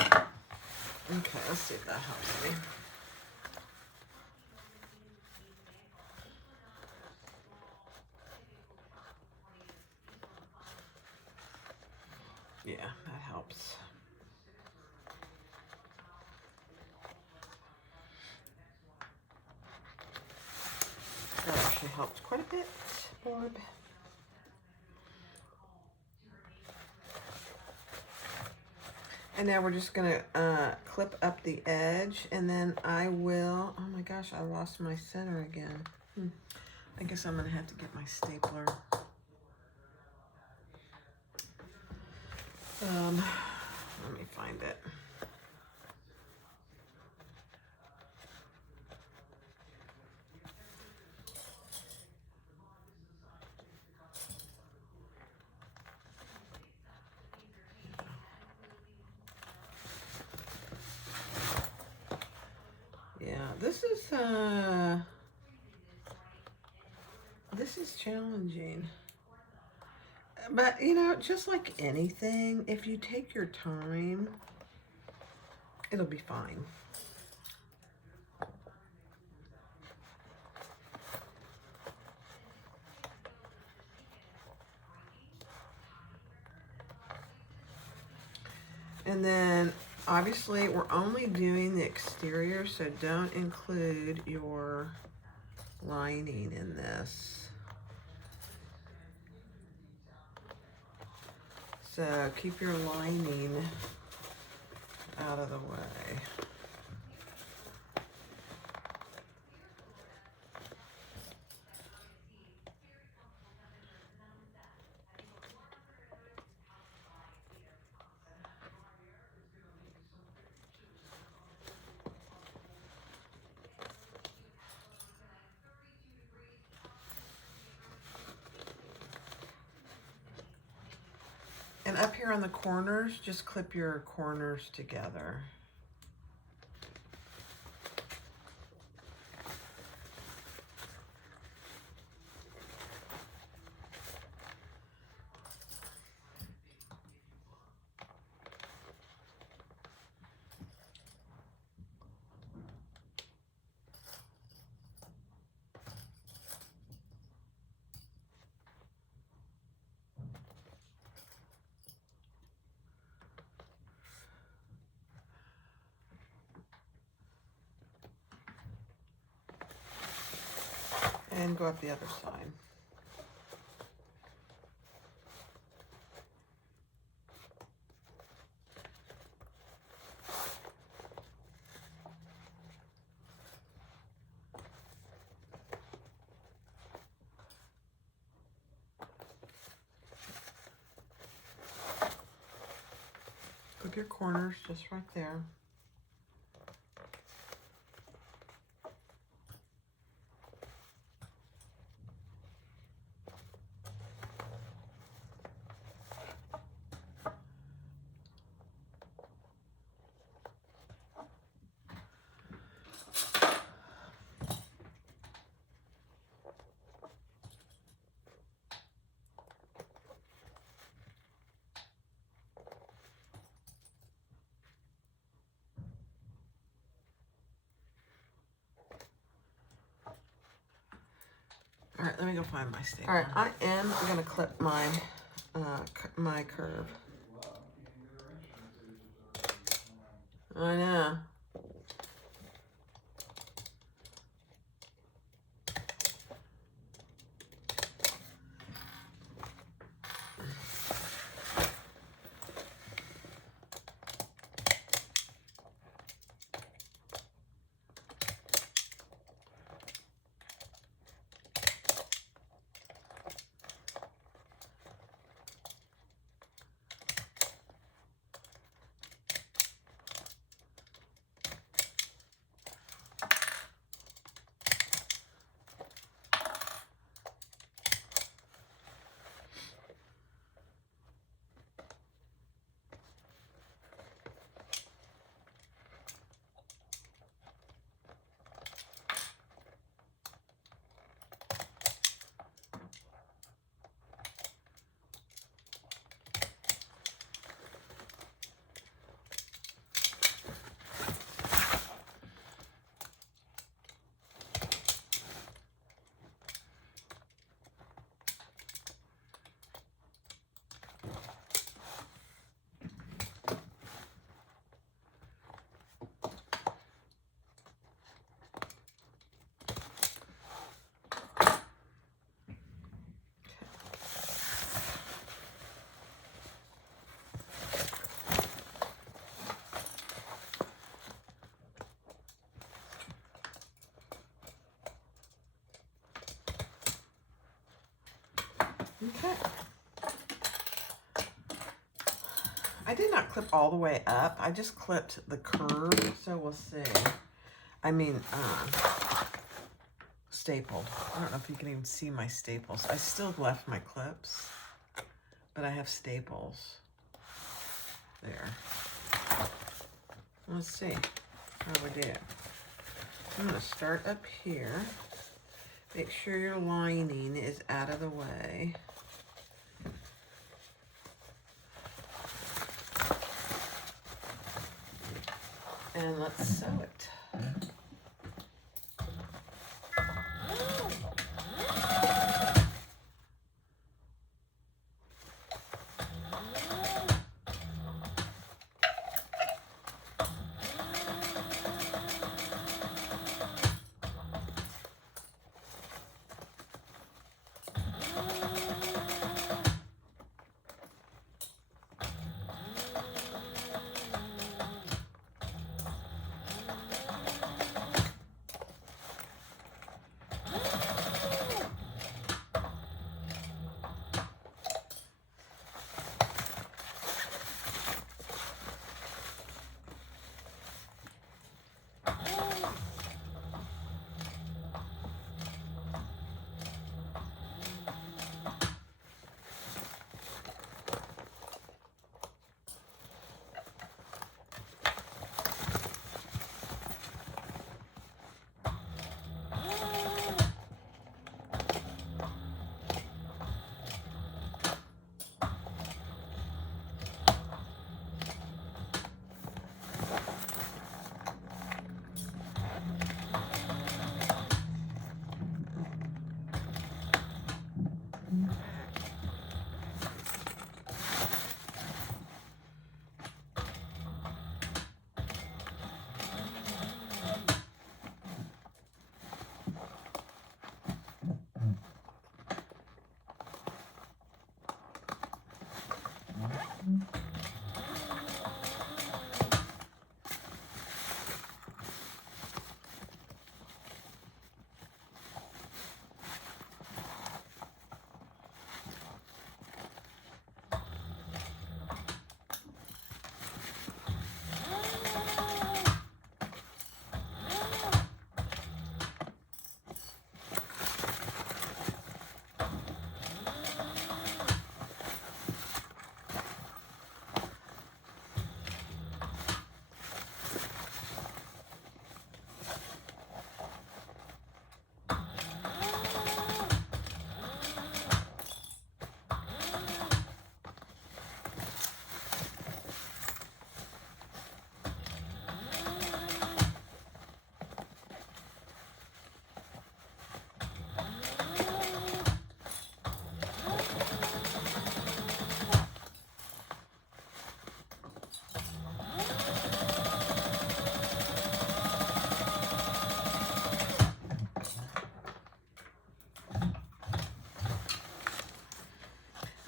Okay, let's see if that helps me. Yeah, that helps. That actually helped quite a bit, Barb. And now we're just gonna clip up the edge, and then I will, oh my gosh, I lost my center again. I guess I'm gonna have to get my stapler. Let me find it. Yeah, this is challenging. But you know, just like anything, if you take your time, it'll be fine. And then obviously we're only doing the exterior, so don't include your lining in this. So keep your lining out of the way. And up here on the corners, just clip your corners together. And go up the other side. Clip your corners just right there. All right, let me go find my stapler. All right, I am gonna clip my my curve. I know. Okay. I did not clip all the way up. I just clipped the curve, so we'll see. I mean, stapled. I don't know if you can even see my staples. I still left my clips, but I have staples. There. Let's see how we do. I'm going to start up here. Make sure your lining is out of the way. And let's sew it.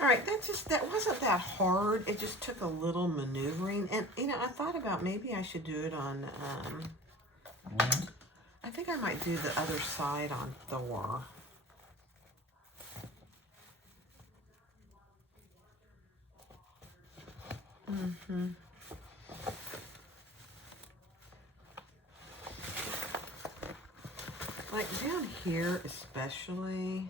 All right, that wasn't that hard. It just took a little maneuvering. And, you know, I thought about maybe I should do it on, I think I might do the other side on Thor. Like down here especially.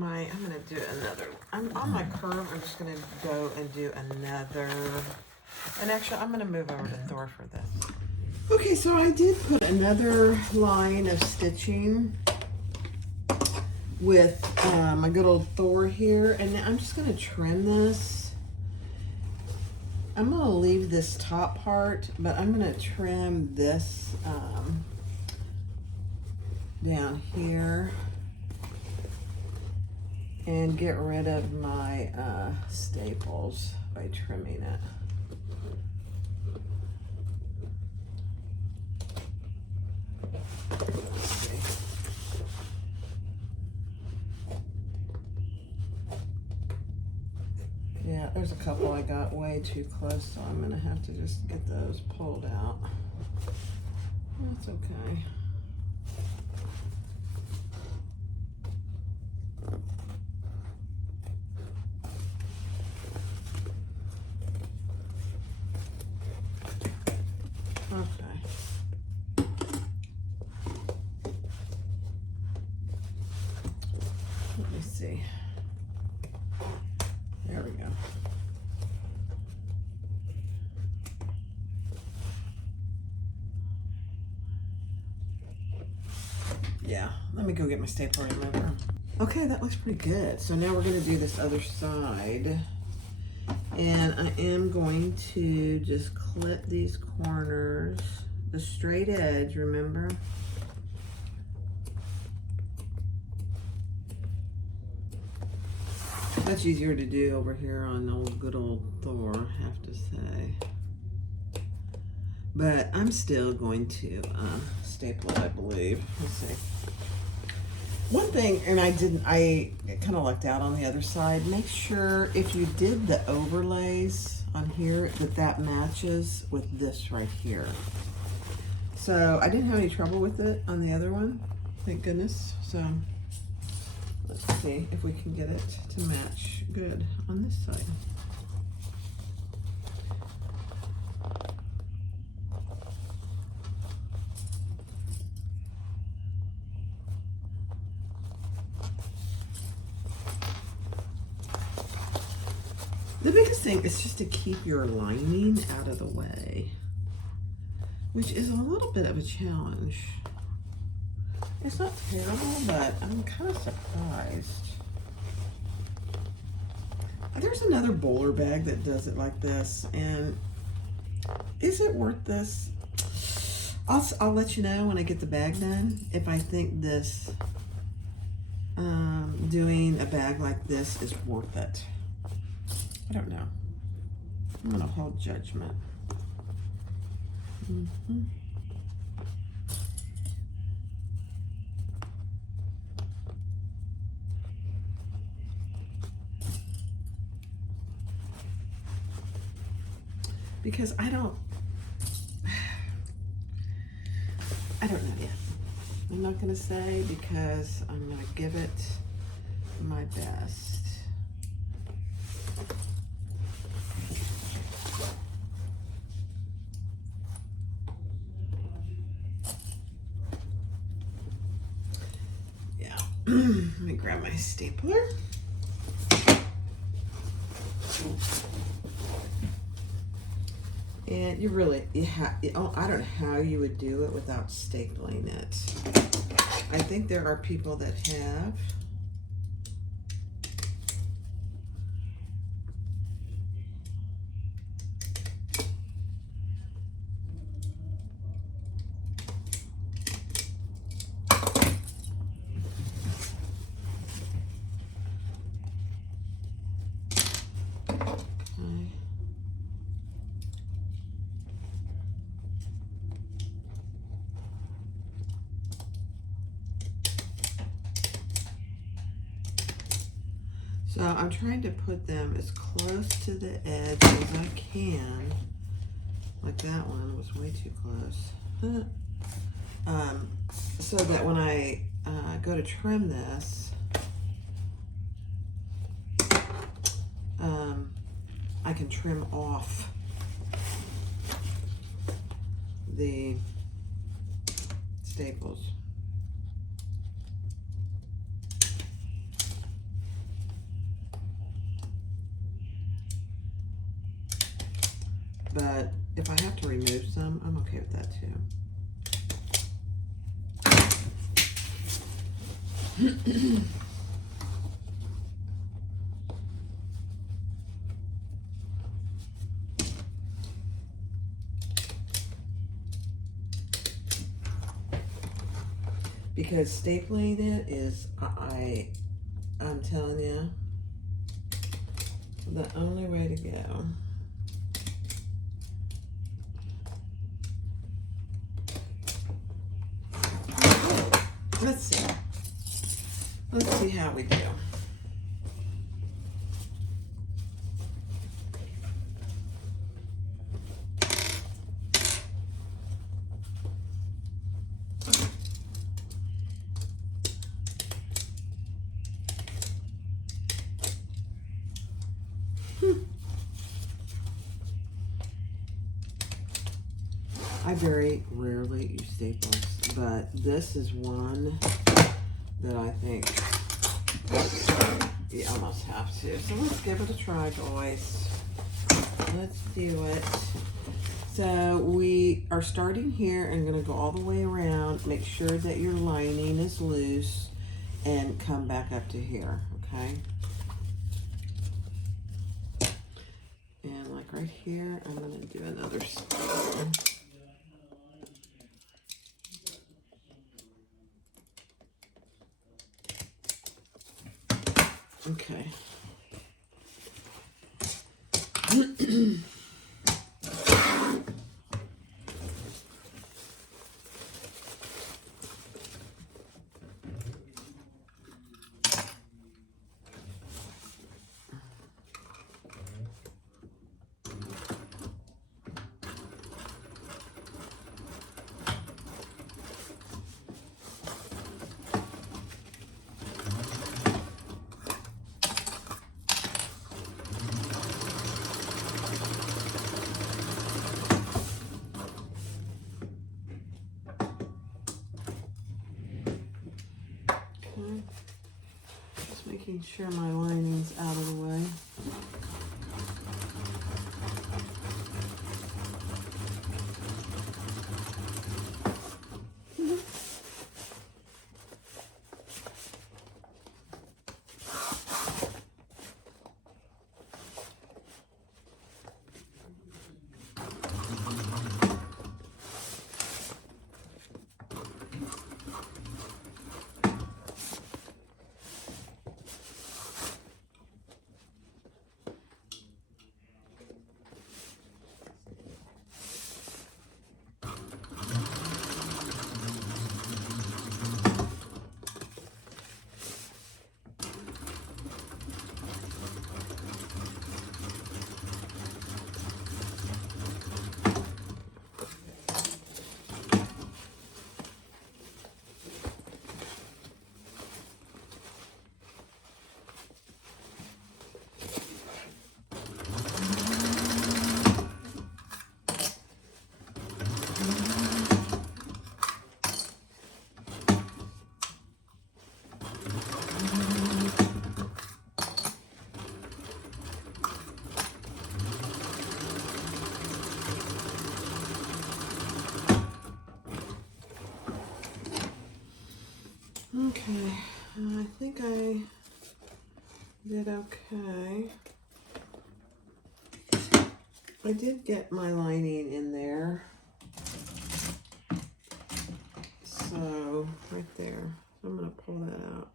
I'm gonna do another, I'm on my curve, I'm just gonna go and do another, and actually I'm gonna move over to Thor for this. Okay, so I did put another line of stitching with my good old Thor here, and I'm just gonna trim this. I'm gonna leave this top part, but I'm gonna trim this down here. And get rid of my staples by trimming it. Let's see. Yeah, there's a couple I got way too close, so I'm gonna have to just get those pulled out. That's okay. Yeah, let me go get my stapler remover. Okay, that looks pretty good. So now we're gonna do this other side. And I am going to just clip these corners, the straight edge, remember? Much easier to do over here on old good old Thor, I have to say. But I'm still going to staple it, I believe. Let's see. One thing, and I kind of lucked out on the other side. Make sure if you did the overlays on here that matches with this right here. So I didn't have any trouble with it on the other one, thank goodness. So let's see if we can get it to match good on this side. The biggest thing is just to keep your lining out of the way, which is a little bit of a challenge. It's not terrible, but I'm kind of surprised. There's another bowler bag that does it like this, and is it worth this? I'll let you know when I get the bag done if I think this, doing a bag like this is worth it. I don't know. I'm gonna hold judgment. Because I don't know yet. I'm not gonna say because I'm gonna give it my best. Let me grab my stapler. And you really, I don't know how you would do it without stapling it. I think there are people that have. So I'm trying to put them as close to the edge as I can. Like that one was way too close. So that when I go to trim this, I can trim off the staples. But if I have to remove some, I'm okay with that too. Because stapling it is, I'm telling you, the only way to go. Let's see. Let's see how we do. I very rarely use staples, but this is one that I think you almost have to. So let's give it a try, boys. Let's do it. So we are starting here and going to go all the way around. Make sure that your lining is loose and come back up to here, okay? And like right here, I'm going to do another spin. Okay. Just making sure my lining's out of the way. Okay, I think I did okay. I did get my lining in there. So, right there. I'm going to pull that out.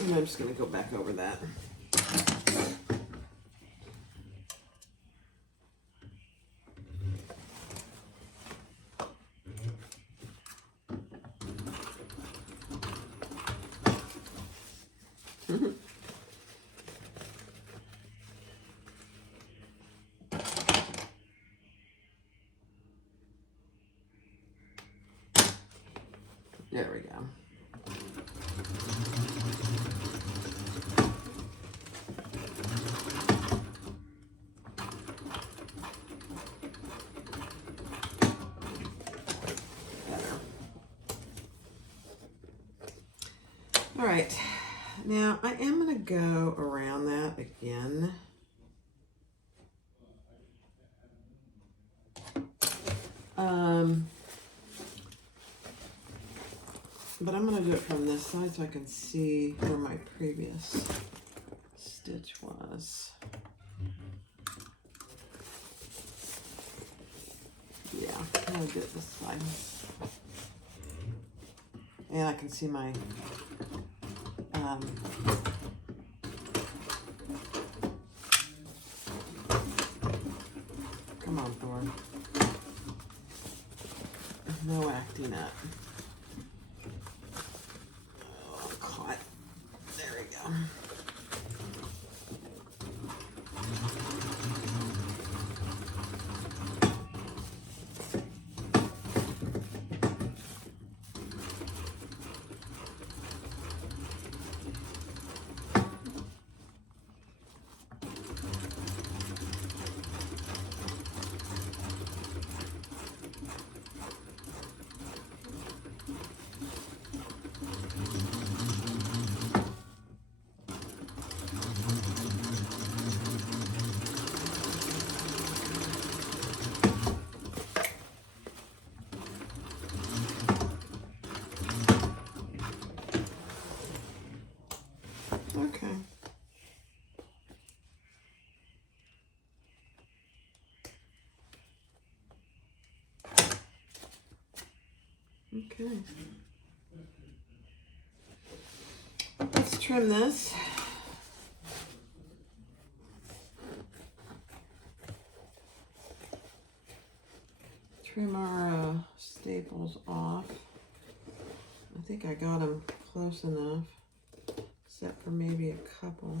And I'm just going to go back over that. There we go. All right, now I am going to go around that again. But I'm going to do it from this side so I can see where my previous stitch was. Yeah, I'm going to do it this side. And I can see my come on, Thor. No acting up. Oh, caught. There we go. Okay. Let's trim this. Trim our staples off. I think I got them close enough, except for maybe a couple.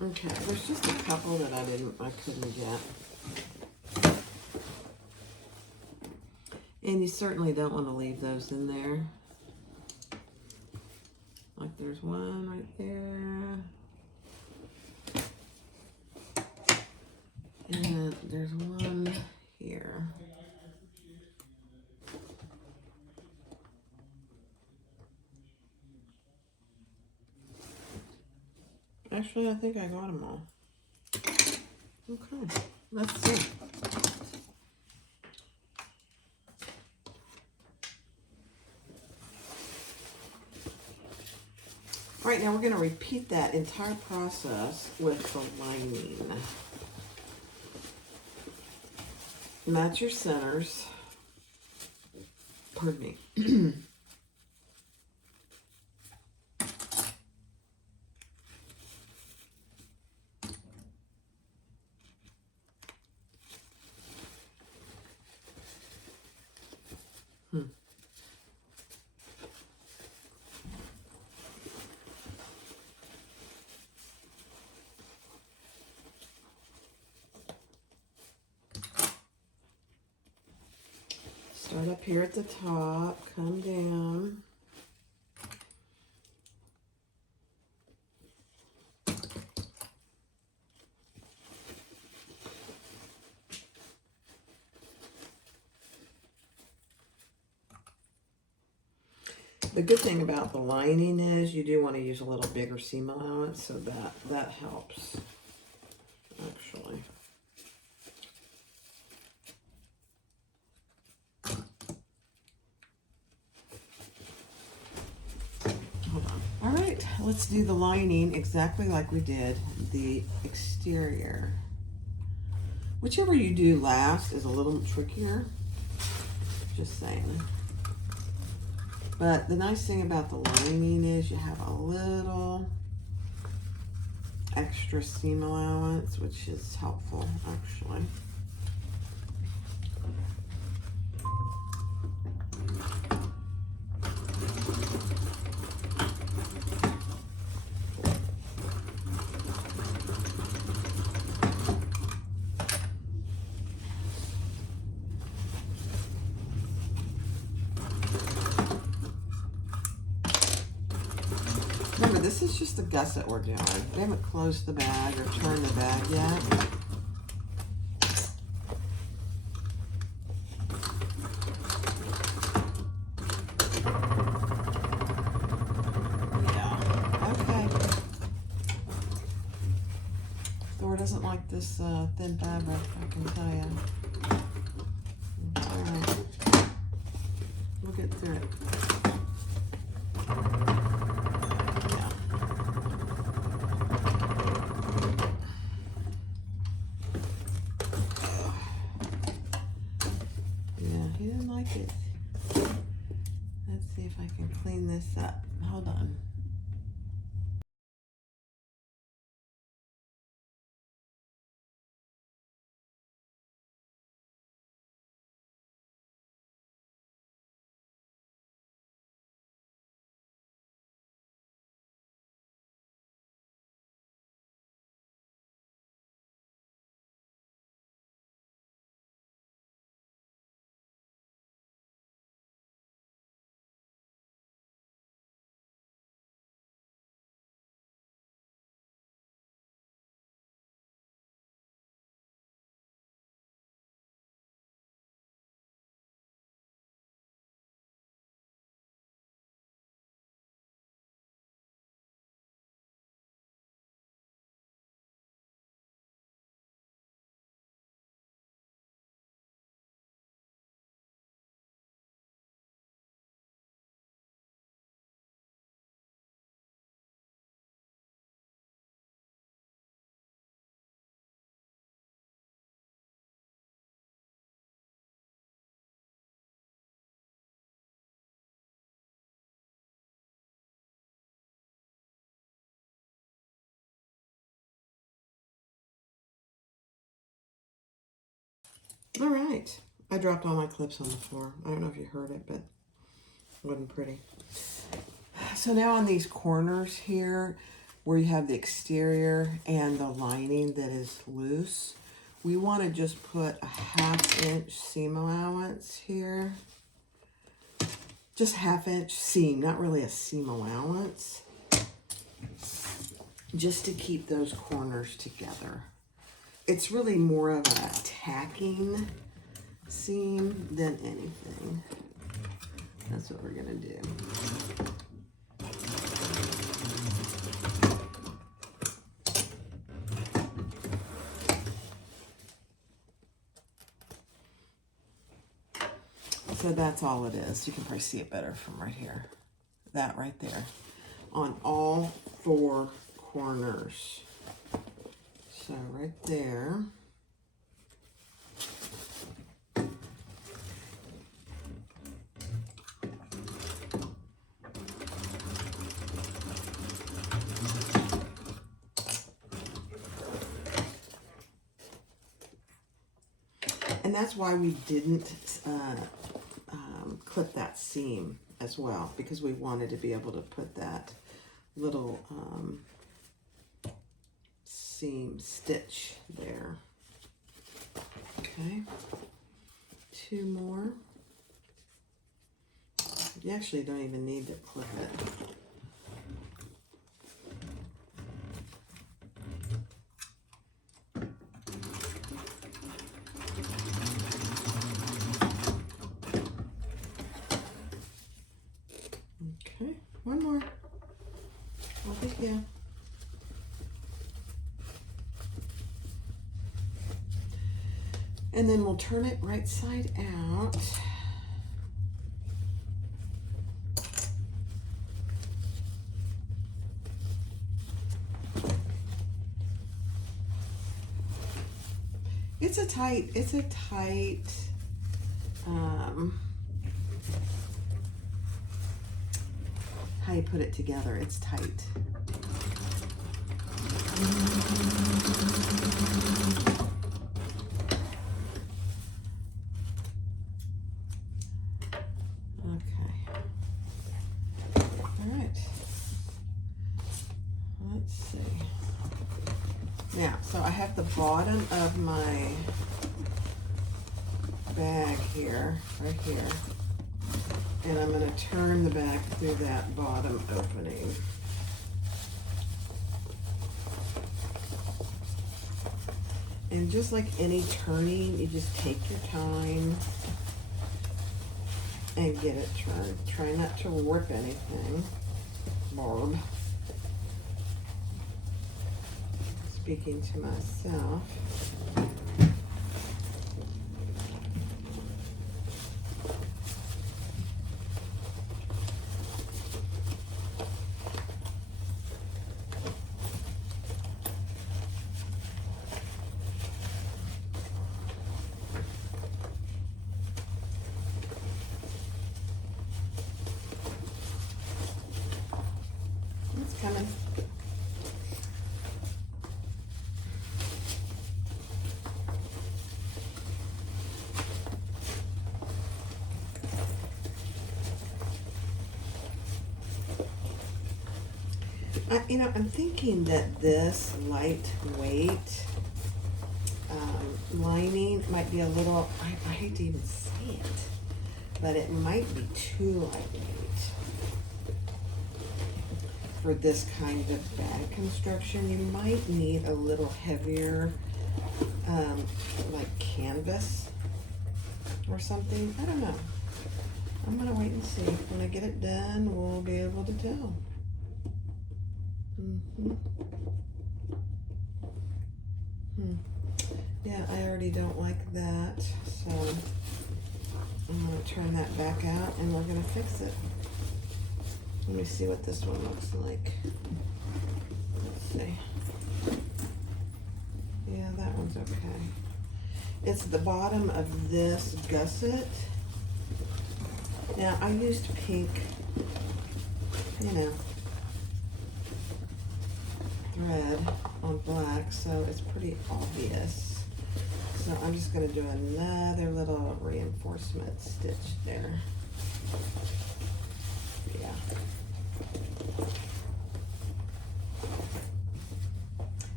Okay, there's just a couple that I couldn't get. And you certainly don't want to leave those in there. Like there's one right there. And there's one here. Actually, I think I got them all. Okay, let's see. All right, now we're going to repeat that entire process with the lining. Match your centers. Pardon me. Start up here at the top, come down. The good thing about the lining is you do want to use a little bigger seam allowance, so that helps, actually. Hold on. All right, let's do the lining exactly like we did the exterior. Whichever you do last is a little trickier, just saying. But the nice thing about the lining is you have a little extra seam allowance, which is helpful, actually. Remember, this is just the gusset we're doing. We haven't closed the bag or turned the bag yet. Yeah, okay. Thor doesn't like this thin fabric, I can tell you. All right. We'll get through it. He didn't like it. Let's see if I can clean this up. Hold on. All right. I dropped all my clips on the floor. I don't know if you heard it, but it wasn't pretty. So now on these corners here, where you have the exterior and the lining that is loose, we want to just put a 1/2 inch seam allowance here. Just 1/2 inch seam, not really a seam allowance. Just to keep those corners together. It's really more of a tacking seam than anything. That's what we're gonna do. So that's all it is. You can probably see it better from right here. That right there. On all 4 corners. So right there. And that's why we didn't clip that seam as well, because we wanted to be able to put that little seam stitch there. Okay, 2 more. You actually don't even need to clip it. Okay, 1 more. No big deal. And then we'll turn it right side out. It's a tight, how you put it together, it's tight. Okay. All right. Let's see. Now, so I have the bottom of my bag here, right here. And I'm going to turn the bag through that bottom opening. And just like any turning, you just take your time and get it turned. Try not to rip anything. Barb. Speaking to myself. It's coming. I'm thinking that this lightweight lining might be a little, I hate to even say it, but it might be too lightweight for this kind of bag construction. You might need a little heavier, like canvas or something. I don't know. I'm gonna wait and see. When I get it done, we'll be able to tell. Yeah, I already don't like that, so I'm going to turn that back out and we're going to fix it. Let me see what this one looks like. Let's see. Yeah, that one's okay. It's the bottom of this gusset. Now, I used pink, thread on black, so it's pretty obvious. So I'm just going to do another little reinforcement stitch there. Yeah.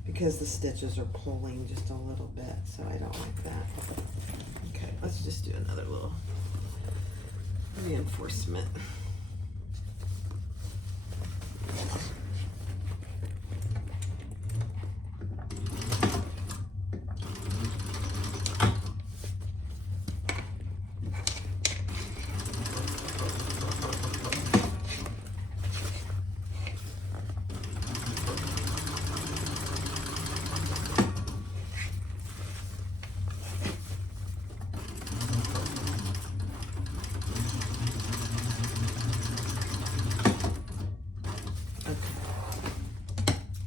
Because the stitches are pulling just a little bit, so I don't like that. Okay, let's just do another little reinforcement.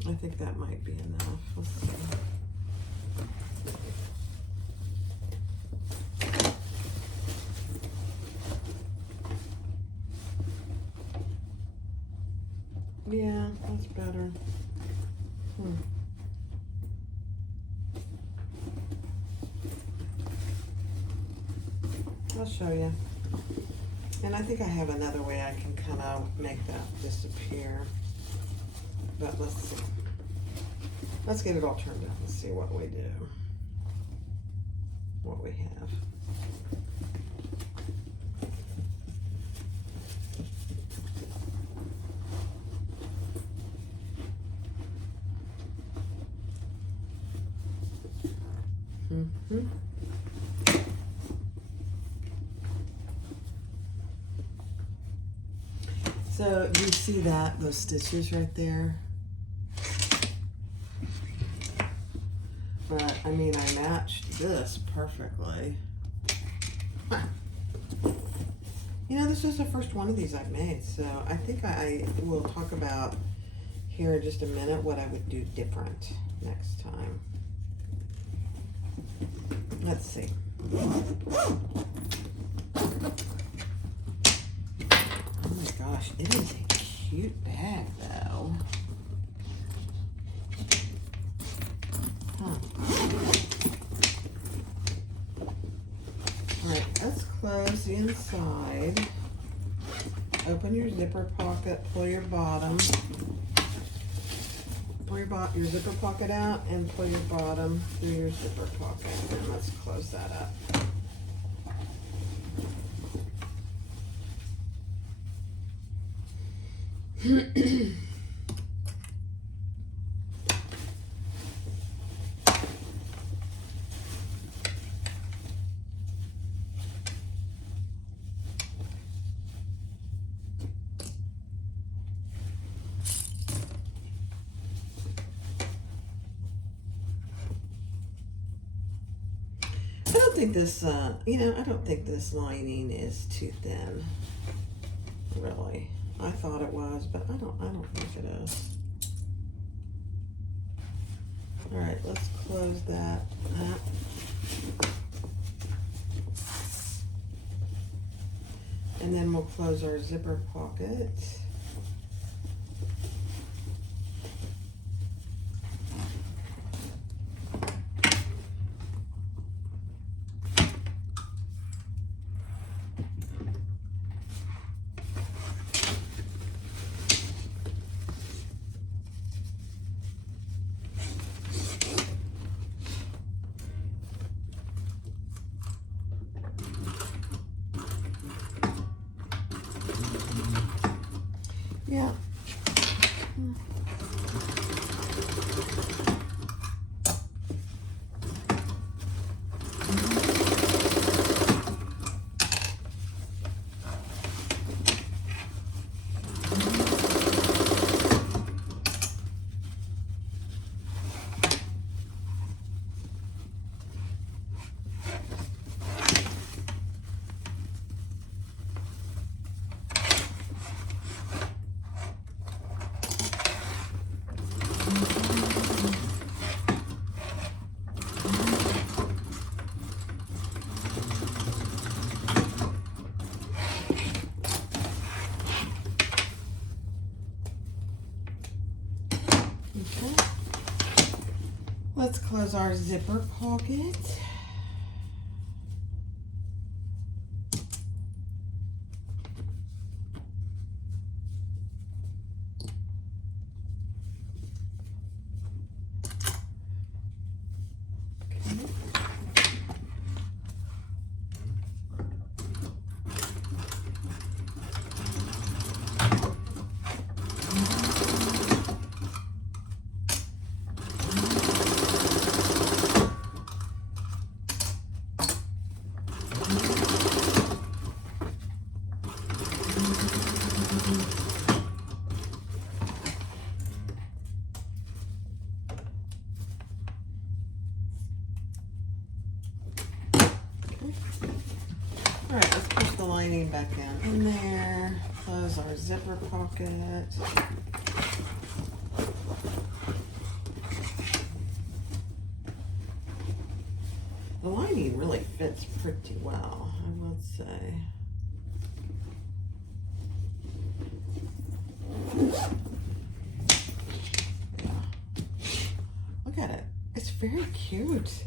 I think that might be enough. Let's see. Yeah, that's better. I'll show you. And I think I have another way I can kind of make that disappear. But let's see. Let's get it all turned out and see what we do. What we have. So you see that, those stitches right there? But I mean, I matched this perfectly. You know, this is the first one of these I've made, so I think I will talk about here in just a minute what I would do different next time. Let's see. Oh my gosh, it is a cute bag though. Alright, let's close the inside. Open your zipper pocket, pull your bottom. Pull your zipper pocket out and pull your bottom through your zipper pocket. And let's close that up. I don't think this, I don't think this lining is too thin, really. I thought it was, but I don't think it is. All right, let's close that up. And then we'll close our zipper pocket. Yeah. Let's close our zipper pocket. All right, let's push the lining back in there. Close our zipper pocket. The lining really fits pretty well, I would say. Yeah. Look at it. It's very cute.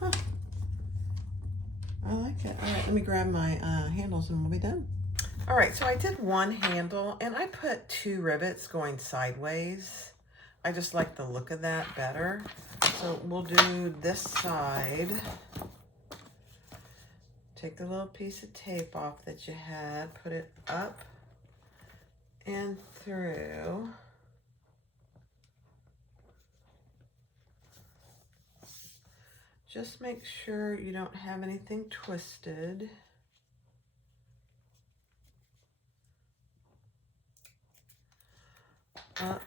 Huh. I like it. All right, let me grab my handles and we'll be done. All right, so I did one handle and I put 2 rivets going sideways. I just like the look of that better. So we'll do this side. Take the little piece of tape off that you had, put it up and through. Just make sure you don't have anything twisted. Up.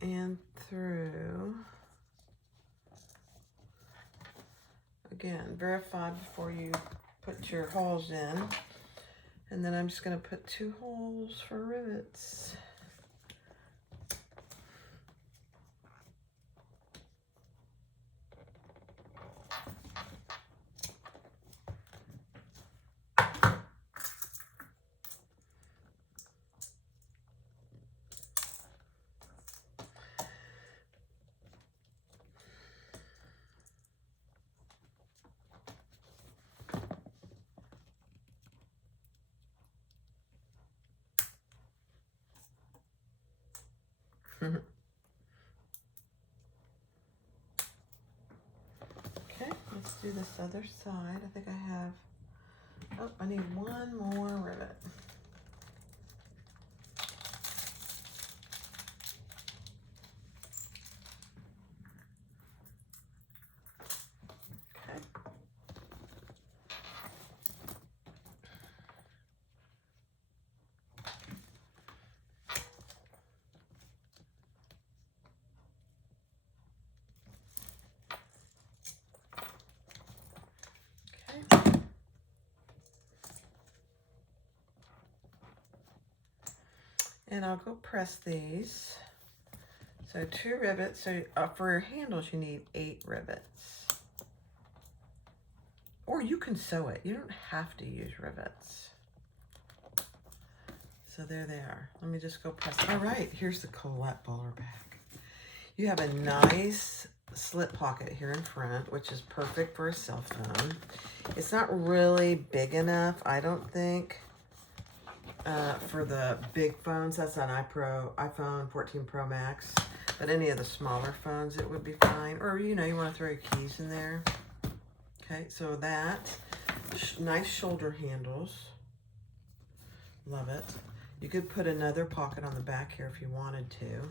And through. Again, verify before you put your holes in. And then I'm just going to put 2 holes for rivets. Okay, let's do this other side. I think I have, oh, I need 1 more rivet. Okay. And I'll go press these. So 2 rivets. So for your handles, you need 8 rivets. Or you can sew it. You don't have to use rivets. So there they are. Let me just go press. All right, here's the Colette Bowler Bag. You have a nice slip pocket here in front, which is perfect for a cell phone. It's not really big enough, I don't think, for the big phones. That's an iPhone 14 Pro Max. But any of the smaller phones, it would be fine. Or, you know, you want to throw your keys in there. Okay, so that. Nice shoulder handles. Love it. You could put another pocket on the back here if you wanted to.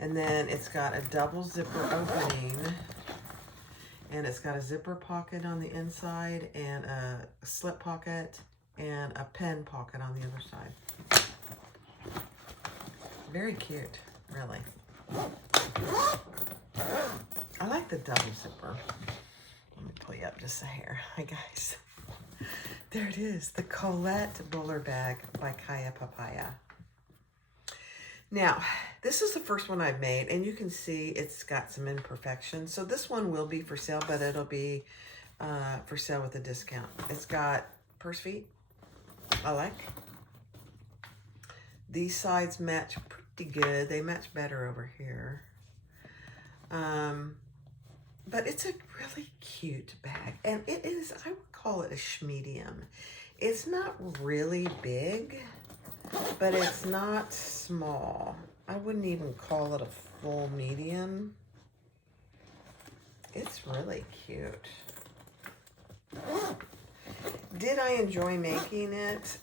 And then it's got a double zipper opening. And it's got a zipper pocket on the inside and a slip pocket and a pen pocket on the other side. Very cute, really. I like the double zipper. Let me pull you up just a hair. Hi, guys. There it is, the Colette Bowler Bag by Kaya Papaya. Now, this is the first one I've made, and you can see it's got some imperfections. So this one will be for sale, but it'll be for sale with a discount. It's got purse feet, I like. These sides match pretty good. They match better over here. But it's a really cute bag, and it is, I would call it a medium. It's not really big, but it's not small. I wouldn't even call it a full medium. It's really cute. Did I enjoy making it?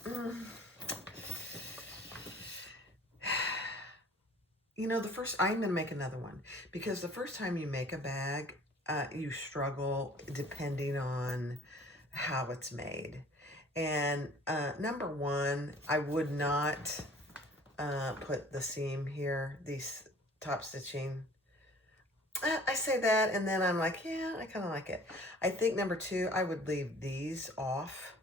You know, I'm going to make another one, because the first time you make a bag, you struggle depending on how it's made. And number one, I would not put the seam here, these top stitching. I say that, and then I'm like, yeah, I kind of like it. I think number 2, I would leave these off.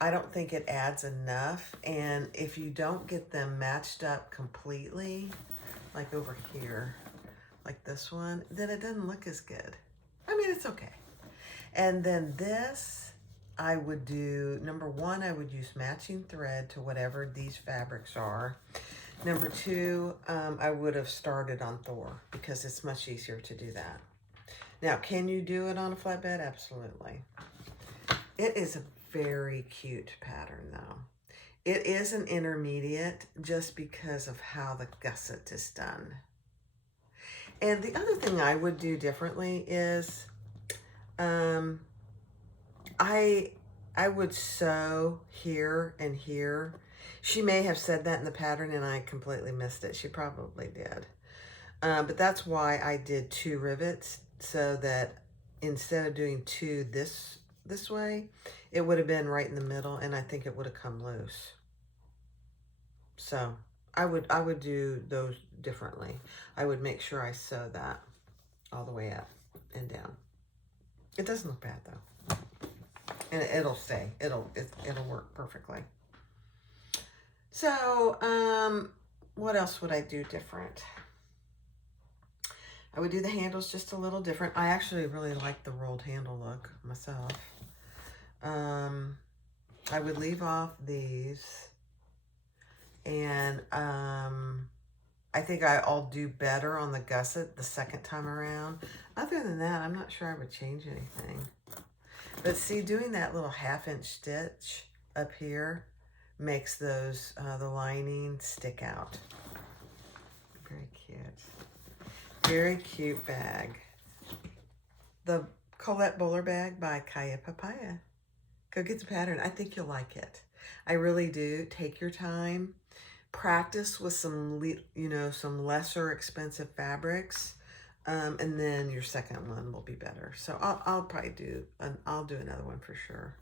I don't think it adds enough, and if you don't get them matched up completely, like over here, like this one, then it doesn't look as good. I mean, it's okay. And then this, I would do, number 1, I would use matching thread to whatever these fabrics are. Number 2, I would have started on Thor because it's much easier to do that. Now, can you do it on a flatbed? Absolutely. It is a very cute pattern though. It is an intermediate just because of how the gusset is done. And the other thing I would do differently is I would sew here and here. She may have said that in the pattern and I completely missed it. She probably did. But that's why I did 2 rivets, so that instead of doing 2 this way, it would have been right in the middle, and I think it would have come loose. So I would do those differently. I would make sure I sew that all the way up and down. It doesn't look bad though, and it'll stay. It'll work perfectly. So what else would I do different? I would do the handles just a little different. I actually really like the rolled handle look myself. I would leave off these, and I think I'll do better on the gusset the second time around. Other than that, I'm not sure I would change anything. But see, doing that little 1/2-inch stitch up here makes those, the lining stick out. Very cute. Very cute bag. The Colette Bowler Bag by Kaya Papaya. Go get the pattern. I think you'll like it. I really do. Take your time. Practice with some, some lesser expensive fabrics. And then your second one will be better. So I'll probably do, I'll do another one for sure.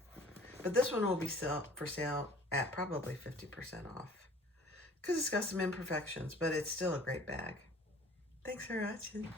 But this one will be for sale at probably 50% off. Because it's got some imperfections, but it's still a great bag. Thanks for watching.